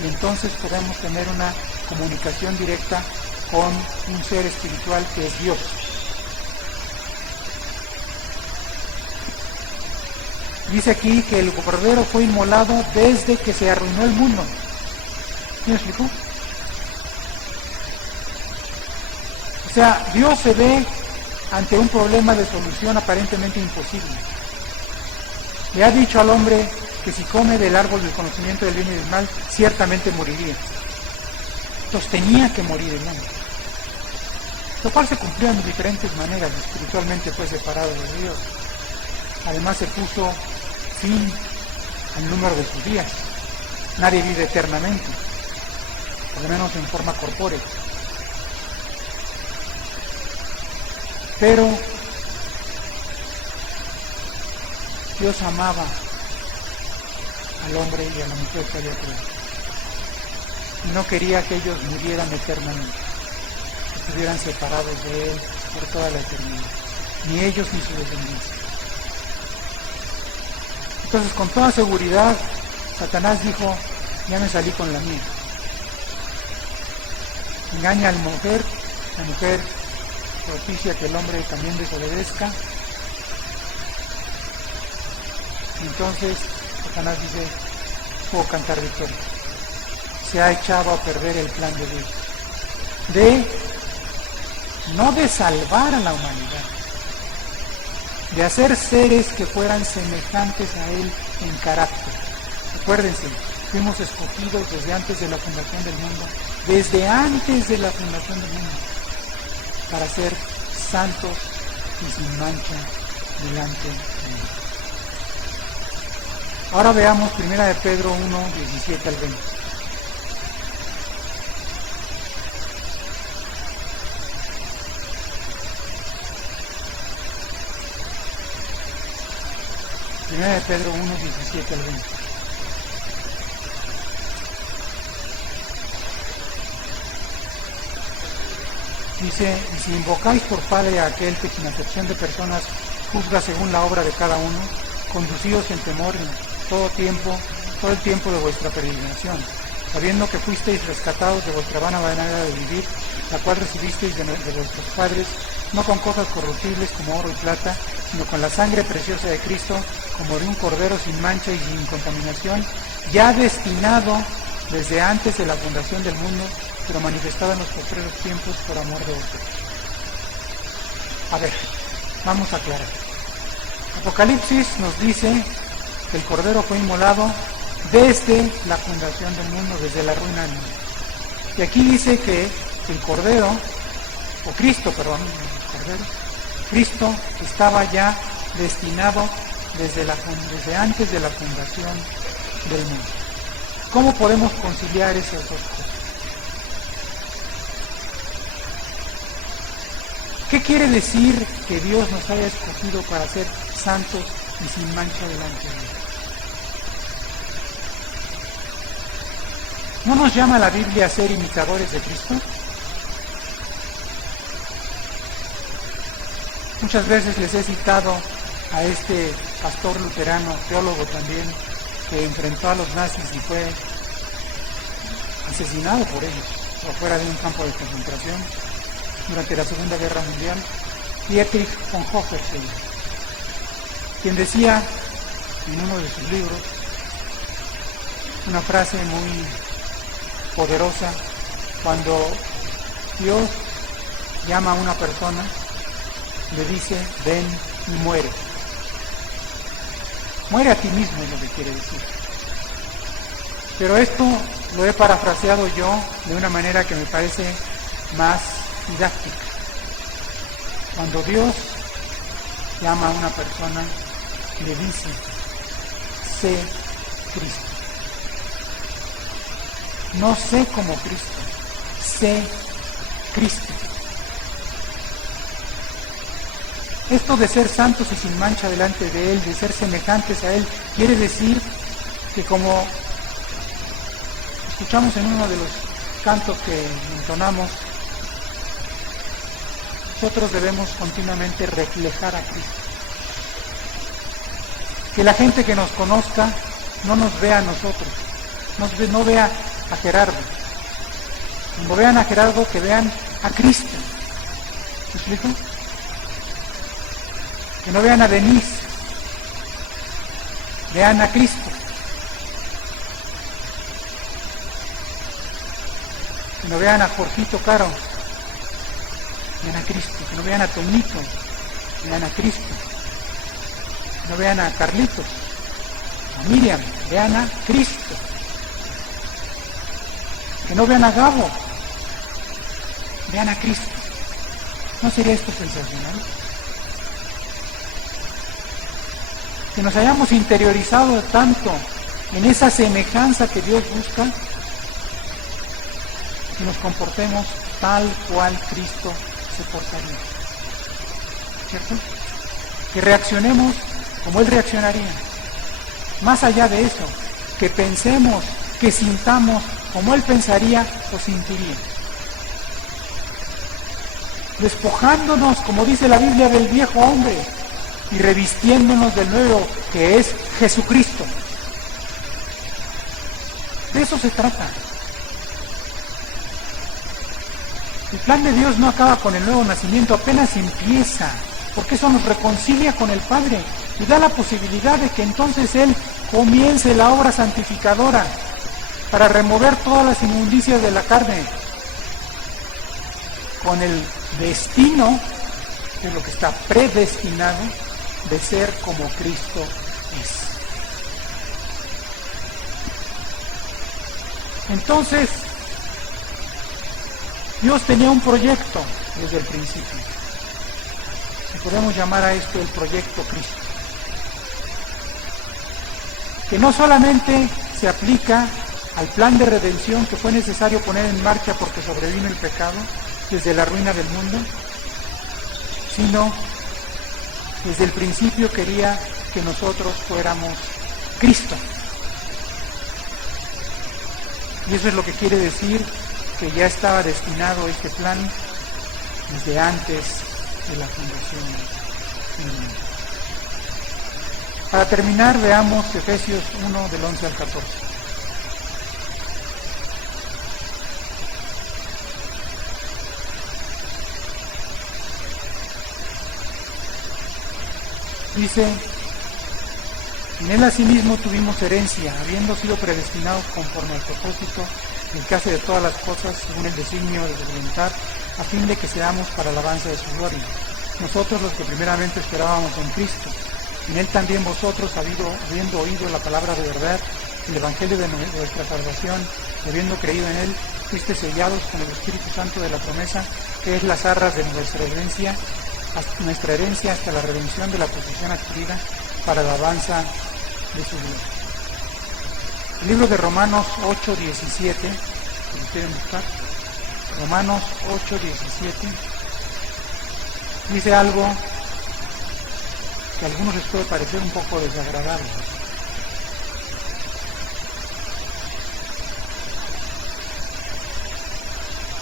y entonces podemos tener una comunicación directa con un ser espiritual que es Dios. Dice aquí que el Cordero fue inmolado desde que se arruinó el mundo. ¿Me explicó? O sea, Dios se ve ante un problema de solución aparentemente imposible. Le ha dicho al hombre que si come del árbol del conocimiento del bien y del mal, ciertamente moriría. Entonces tenía que morir el hombre. Lo cual se cumplió en diferentes maneras, espiritualmente fue separado de Dios. Además se puso fin al número de sus días. Nadie vive eternamente, por lo menos en forma corpórea. Pero Dios amaba al hombre y a la mujer que había creado. Y no quería que ellos murieran eternamente, que estuvieran separados de Él por toda la eternidad, ni ellos ni su descendencia. Entonces, con toda seguridad, Satanás dijo, ya me salí con la mía. Engaña a la mujer propicia que el hombre también desobedezca. Entonces, Satanás dice, puedo cantar victoria. Se ha echado a perder el plan de Dios. No de salvar a la humanidad, de hacer seres que fueran semejantes a Él en carácter. Acuérdense, fuimos escogidos desde antes de la fundación del mundo, para ser santos y sin mancha delante de Dios. Ahora veamos 1 de Pedro 1, 17 al 20. Primera de Pedro 1, 17 al 20. Dice, y si invocáis por Padre a aquel que sin acepción de personas juzga según la obra de cada uno, conducíos en temor en todo el tiempo de vuestra peregrinación, sabiendo que fuisteis rescatados de vuestra vana manera de vivir, la cual recibisteis de vuestros padres, no con cosas corruptibles como oro y plata, sino con la sangre preciosa de Cristo, como de un cordero sin mancha y sin contaminación, ya destinado desde antes de la fundación del mundo, pero manifestado en los postreros tiempos por amor de vosotros. A ver, vamos a aclarar. Apocalipsis nos dice que el cordero fue inmolado desde la fundación del mundo, desde la ruina del mundo. Y aquí dice que el cordero, o Cristo, perdón, el cordero, Cristo estaba ya destinado desde antes de la fundación del mundo. ¿Cómo podemos conciliar esas dos cosas? ¿Qué quiere decir que Dios nos haya escogido para ser santos y sin mancha delante de Él? ¿No nos llama la Biblia a ser imitadores de Cristo? Muchas veces les he citado a este pastor luterano, teólogo también, que enfrentó a los nazis y fue asesinado por ellos, afuera de un campo de concentración durante la Segunda Guerra Mundial, Dietrich Bonhoeffer, quien decía en uno de sus libros una frase muy poderosa: cuando Dios llama a una persona, le dice, ven y muere. Muere a ti mismo, es lo que quiere decir. Pero esto lo he parafraseado yo de una manera que me parece más didáctica. Cuando Dios llama a una persona, le dice, sé Cristo. No sé como Cristo, sé Cristo. Esto de ser santos y sin mancha delante de Él, de ser semejantes a Él, quiere decir que, como escuchamos en uno de los cantos que entonamos, nosotros debemos continuamente reflejar a Cristo. Que la gente que nos conozca no nos vea a nosotros, no vea a Gerardo. Cuando vean a Gerardo, que vean a Cristo. ¿Me explico? Que no vean a Denise, vean a Cristo. Que no vean a Jorgito Caro, vean a Cristo. Que no vean a Toñito, vean a Cristo. No vean a Carlitos, a Miriam, vean a Cristo. Que no vean a Gabo, vean a Cristo. ¿No sería esto sensacional? Que nos hayamos interiorizado tanto en esa semejanza que Dios busca, que nos comportemos tal cual Cristo se portaría. ¿Cierto? Que reaccionemos como Él reaccionaría. Más allá de eso, que pensemos, que sintamos como Él pensaría o sentiría. Despojándonos, como dice la Biblia, del viejo hombre y revistiéndonos del nuevo, que es Jesucristo. De eso se trata. El plan de Dios no acaba con el nuevo nacimiento, apenas empieza, porque eso nos reconcilia con el Padre y da la posibilidad de que entonces Él comience la obra santificadora para remover todas las inmundicias de la carne, con el destino de lo que está predestinado de ser como Cristo es. Entonces, Dios tenía un proyecto desde el principio. Y podemos llamar a esto el proyecto Cristo. Que no solamente se aplica al plan de redención que fue necesario poner en marcha porque sobrevino el pecado desde la ruina del mundo, sino desde el principio quería que nosotros fuéramos Cristo. Y eso es lo que quiere decir que ya estaba destinado este plan desde antes de la fundación del mundo. Para terminar, veamos Efesios 1 del 11 al 14. Dice: en Él asimismo tuvimos herencia, habiendo sido predestinados conforme al propósito del que hace de todas las cosas según el designio de su voluntad, a fin de que seamos para alabanza de su gloria. Nosotros los que primeramente esperábamos en Cristo, en Él también vosotros, habiendo oído la palabra de verdad, el Evangelio de nuestra salvación, y habiendo creído en Él, fuiste sellados con el Espíritu Santo de la promesa, que es las arras de nuestra herencia hasta la redención de la posesión adquirida para la alabanza de su gloria. El libro de Romanos 8:17, si lo quieren buscar, Romanos 8:17, dice algo que a algunos les puede parecer un poco desagradable.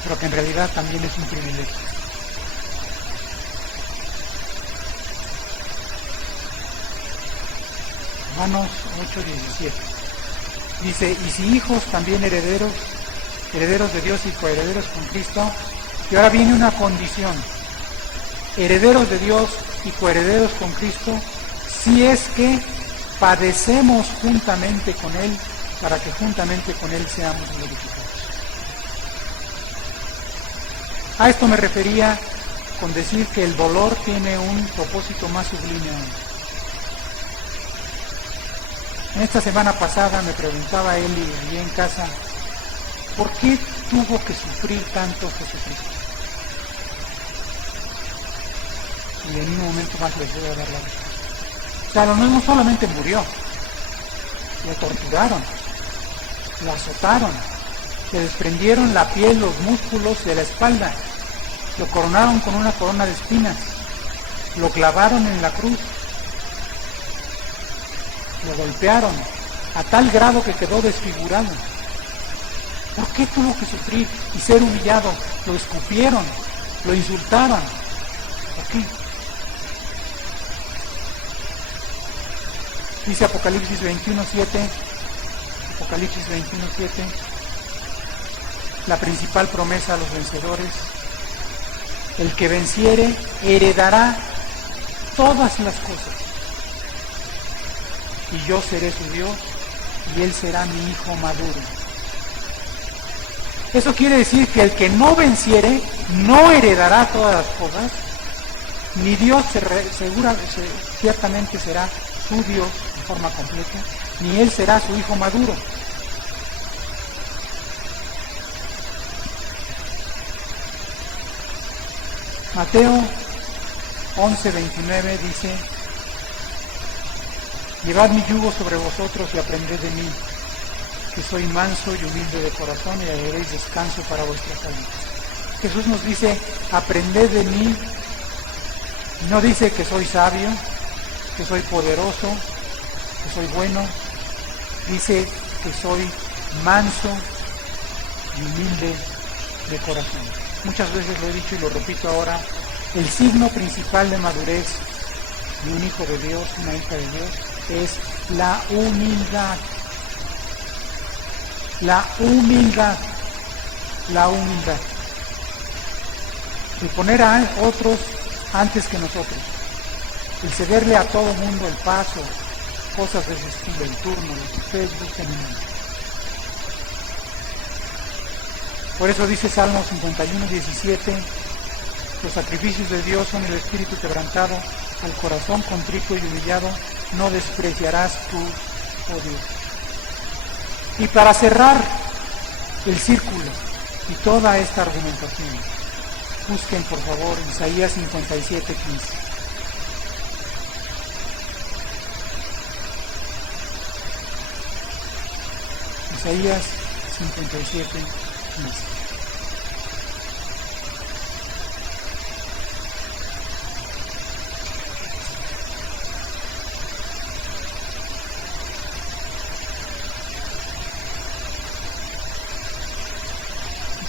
Pero que en realidad también es un privilegio. Romanos 8:17 dice: y si hijos, también herederos de Dios y coherederos con Cristo. Y ahora viene una condición: herederos de Dios y coherederos con Cristo, si es que padecemos juntamente con Él, para que juntamente con Él seamos glorificados. A esto me refería con decir que el dolor tiene un propósito más sublime aún. En esta semana pasada me preguntaba Eli allí en casa, ¿por qué tuvo que sufrir tanto Jesucristo? Y en un momento más les voy a dar la respuesta. O sea, no solamente murió, lo torturaron, lo azotaron, se desprendieron la piel, los músculos de la espalda, lo coronaron con una corona de espinas, lo clavaron en la cruz, lo golpearon a tal grado que quedó desfigurado. ¿Por qué tuvo que sufrir y ser humillado? Lo escupieron, lo insultaron. ¿Por qué? Dice Apocalipsis 21:7, la principal promesa a los vencedores: el que venciere heredará todas las cosas, y yo seré su Dios, y él será mi hijo maduro. Eso quiere decir que el que no venciere no heredará todas las cosas, Ni Dios ciertamente será su Dios en forma completa, ni Él será su hijo maduro. Mateo 11:29 dice: llevad mi yugo sobre vosotros y aprended de mí, que soy manso y humilde de corazón, y hallaréis descanso para vuestras almas. Jesús nos dice: aprended de mí. No dice que soy sabio, que soy poderoso, que soy bueno. Dice que soy manso y humilde de corazón. Muchas veces lo he dicho y lo repito ahora: el signo principal de madurez de un hijo de Dios, una hija de Dios, es la humildad. La humildad. La humildad. El poner a otros antes que nosotros. El cederle a todo mundo el paso, cosas de ese estilo, el turno, lo que ustedes busquen en él. Por eso dice Salmo 51:17: los sacrificios de Dios son el espíritu quebrantado, al corazón contrito y humillado no despreciarás tú, oh Dios. Y para cerrar el círculo y toda esta argumentación, busquen por favor Isaías 57:15. Isaías 57:15.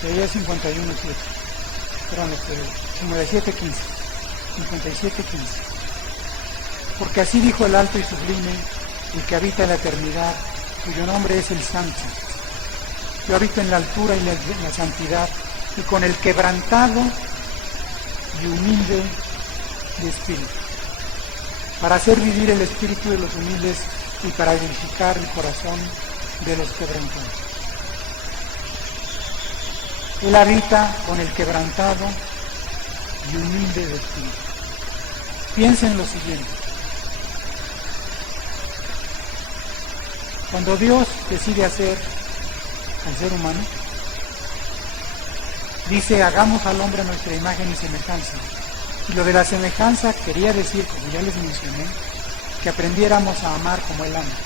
Isaías 51:7. Perdón, 57:15. 57:15. Porque así dijo el alto y sublime, el que habita en la eternidad, cuyo nombre es el Santo. Yo habito en la altura y la santidad, y con el quebrantado y humilde de espíritu, para hacer vivir el espíritu de los humildes y para edificar el corazón de los quebrantados. Él habita con el quebrantado y humilde de espíritu. Piensen lo siguiente: cuando Dios decide hacer al ser humano, dice: hagamos al hombre a nuestra imagen y semejanza. Y lo de la semejanza quería decir, como ya les mencioné, que aprendiéramos a amar como Él ama.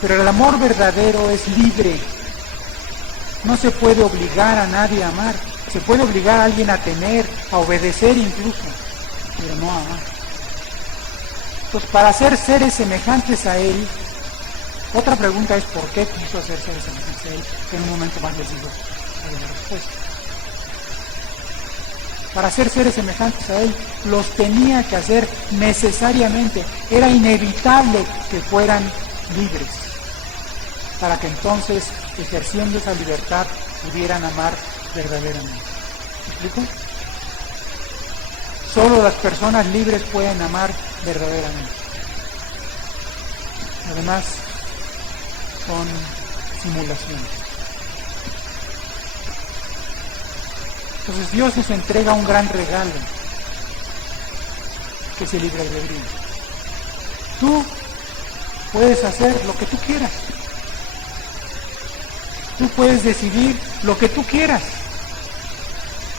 Pero el amor verdadero es libre. No se puede obligar a nadie a amar. Se puede obligar a alguien a temer, a obedecer incluso, pero no a amar. Entonces, para ser seres semejantes a Él, otra pregunta es: ¿por qué quiso hacer seres semejantes a Él? Que en un momento más les digo la respuesta. Para ser seres semejantes a Él, los tenía que hacer necesariamente. Era inevitable que fueran libres, para que entonces, ejerciendo esa libertad, pudieran amar verdaderamente. ¿Me explico? Solo las personas libres pueden amar verdaderamente. Además, son simulaciones. Entonces Dios nos entrega un gran regalo, que es el libre albedrío. Tú puedes hacer lo que tú quieras. Tú puedes decidir lo que tú quieras.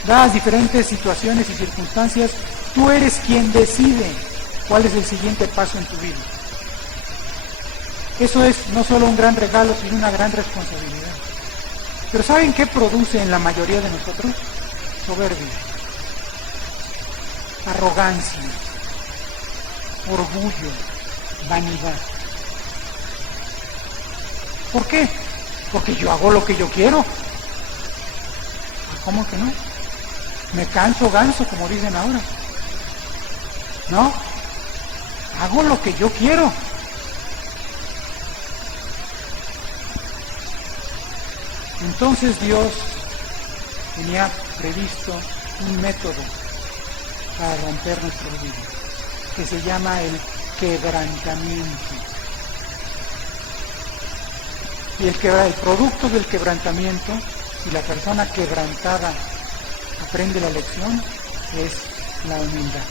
Dadas diferentes situaciones y circunstancias, tú eres quien decide cuál es el siguiente paso en tu vida. Eso es no solo un gran regalo, sino una gran responsabilidad. Pero ¿saben qué produce en la mayoría de nosotros? Soberbia, arrogancia, orgullo, vanidad. ¿Por qué? Porque yo hago lo que yo quiero. ¿Cómo que no? Me canso ganso, como dicen ahora. No, hago lo que yo quiero. Entonces Dios tenía previsto un método para romper nuestro vida, que se llama el quebrantamiento. Y el producto del quebrantamiento, si la persona quebrantada aprende la lección, es la humildad.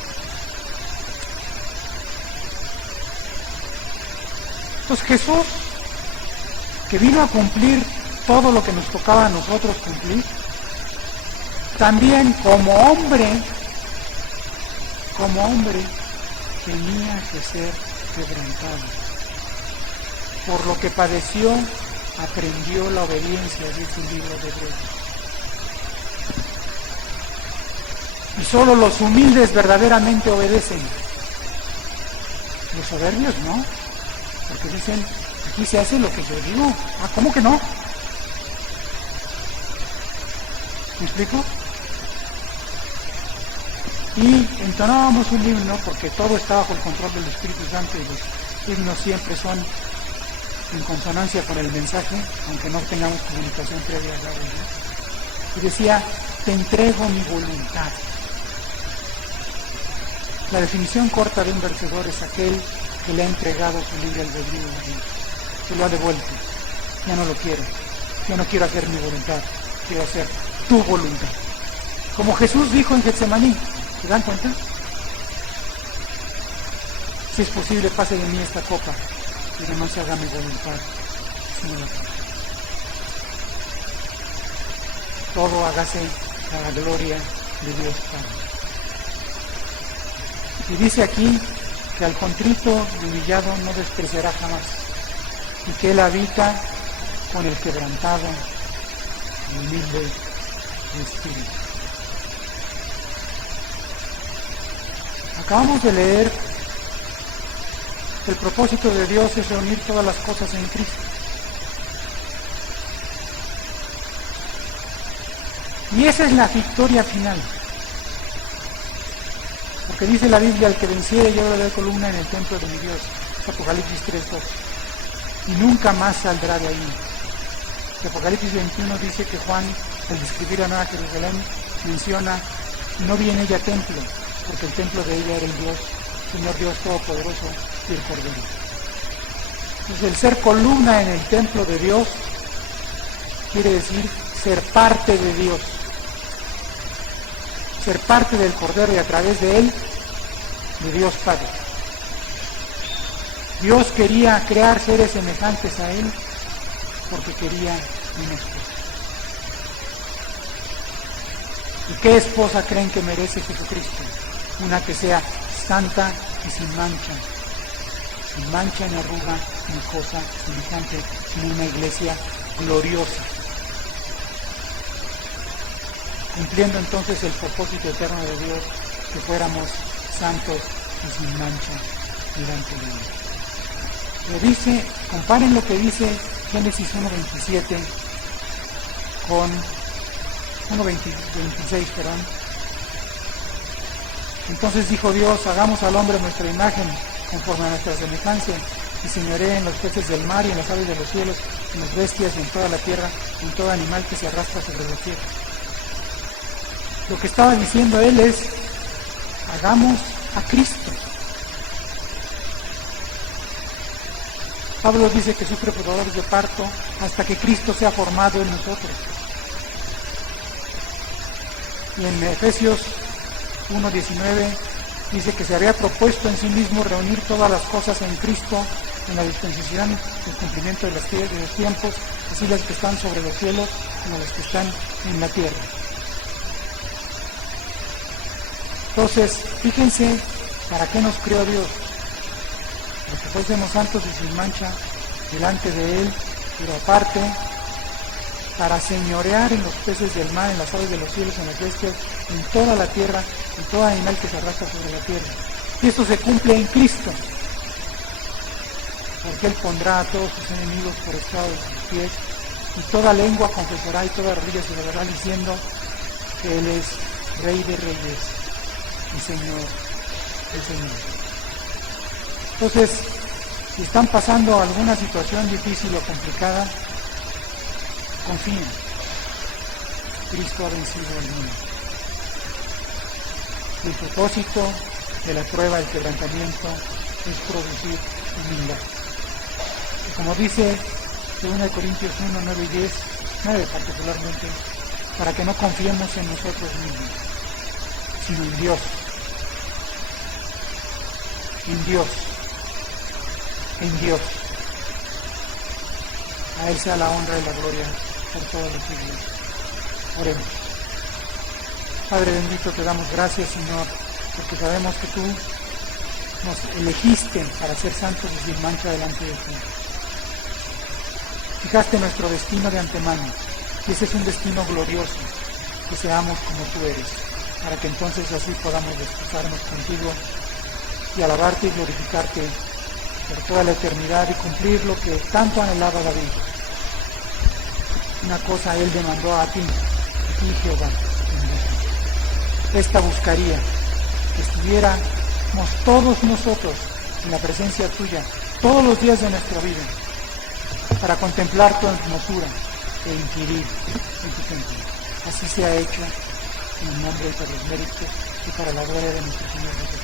Entonces Jesús, que vino a cumplir todo lo que nos tocaba a nosotros cumplir, también como hombre, tenía que ser quebrantado. Por lo que padeció, aprendió la obediencia, dice el libro de Hebreos. Y solo los humildes verdaderamente obedecen. Los soberbios no, porque dicen, aquí se hace lo que yo digo. Ah, ¿cómo que no? ¿Me explico? Y entonábamos un himno, porque todo está bajo el control del Espíritu Santo y los himnos siempre son en consonancia con el mensaje, aunque no tengamos comunicación previa a la verdad. Y decía, te entrego mi voluntad. La definición corta de un vencedor es aquel que le ha entregado su libre albedrío a Dios, que lo ha devuelto. Ya no lo quiero, ya no quiero hacer mi voluntad, quiero hacer tu voluntad. Como Jesús dijo en Getsemaní, ¿se dan cuenta? Si es posible, pase de mí esta copa, pero no se haga mi voluntad, sino la tuya. Todo hágase a la gloria de Dios Padre. Y dice aquí que al contrito y humillado no despreciará jamás, y que Él habita con el quebrantado y humilde de espíritu. Acabamos de leer que el propósito de Dios es reunir todas las cosas en Cristo. Y esa es la victoria final. Porque dice la Biblia, el que venciere yo le doy columna en el templo de mi Dios. Apocalipsis 3:2. Y nunca más saldrá de ahí. Apocalipsis 21 dice que Juan, al describir a Nueva Jerusalén, menciona, no vi en ella templo, porque el templo de ella era el Dios, Señor Dios Todopoderoso y el Cordero. Entonces el ser columna en el templo de Dios quiere decir ser parte de Dios, ser parte del Cordero y a través de Él, de Dios Padre. Dios quería crear seres semejantes a Él porque quería una esposa. ¿Y qué esposa creen que merece Jesucristo? Una que sea santa y sin mancha ni arruga ni cosa semejante, sino una iglesia gloriosa, cumpliendo entonces el propósito eterno de Dios, que fuéramos santos y sin mancha delante de Él. Lo dice, comparen lo que dice Génesis 1:27 con 1:26, perdón. Entonces dijo Dios, hagamos al hombre nuestra imagen, conforme a nuestra semejanza, y señoree en los peces del mar y en las aves de los cielos, en las bestias y en toda la tierra, y en todo animal que se arrastra sobre la tierra. Lo que estaba diciendo él es, hagamos a Cristo. Pablo dice que sufre por dolores de parto hasta que Cristo sea formado en nosotros. Y en Efesios 1:19 dice que se había propuesto en sí mismo reunir todas las cosas en Cristo en la dispensación del cumplimiento de los tiempos, así las que están sobre los cielos como las que están en la tierra. Entonces, fíjense para qué nos creó Dios. Para que fuésemos santos y sin mancha delante de Él, pero aparte, para señorear en los peces del mar, en las aves de los cielos, en las bestias, en toda la tierra, en todo animal que se arrastra sobre la tierra. Y esto se cumple en Cristo, porque Él pondrá a todos sus enemigos por estrado de sus pies, y toda lengua confesará y toda rodilla se doblará diciendo que Él es Rey de Reyes y Señor de Señores. Entonces, si están pasando alguna situación difícil o complicada, confíen. Cristo ha vencido al mundo. El propósito de la prueba del quebrantamiento es producir humildad. Y como dice 2 Corintios 1, 9 y 10, 9 particularmente, para que no confiemos en nosotros mismos, sino en Dios, en Dios. En Dios. A Él sea la honra y la gloria por todos los siglos. Oremos. Padre bendito, te damos gracias, Señor, porque sabemos que tú nos elegiste para ser santos y sin mancha delante de ti. Fijaste nuestro destino de antemano, y ese es un destino glorioso, que seamos como tú eres, para que entonces así podamos desposarnos contigo y alabarte y glorificarte por toda la eternidad y cumplir lo que tanto anhelaba David. Una cosa él demandó a ti Jehová. Esta buscaría, que estuviéramos todos nosotros en la presencia tuya todos los días de nuestra vida, para contemplar tu hermosura e inquirir en tu templo. Así sea hecho en el nombre y por los méritos y para la gloria de nuestro Señor Jesucristo.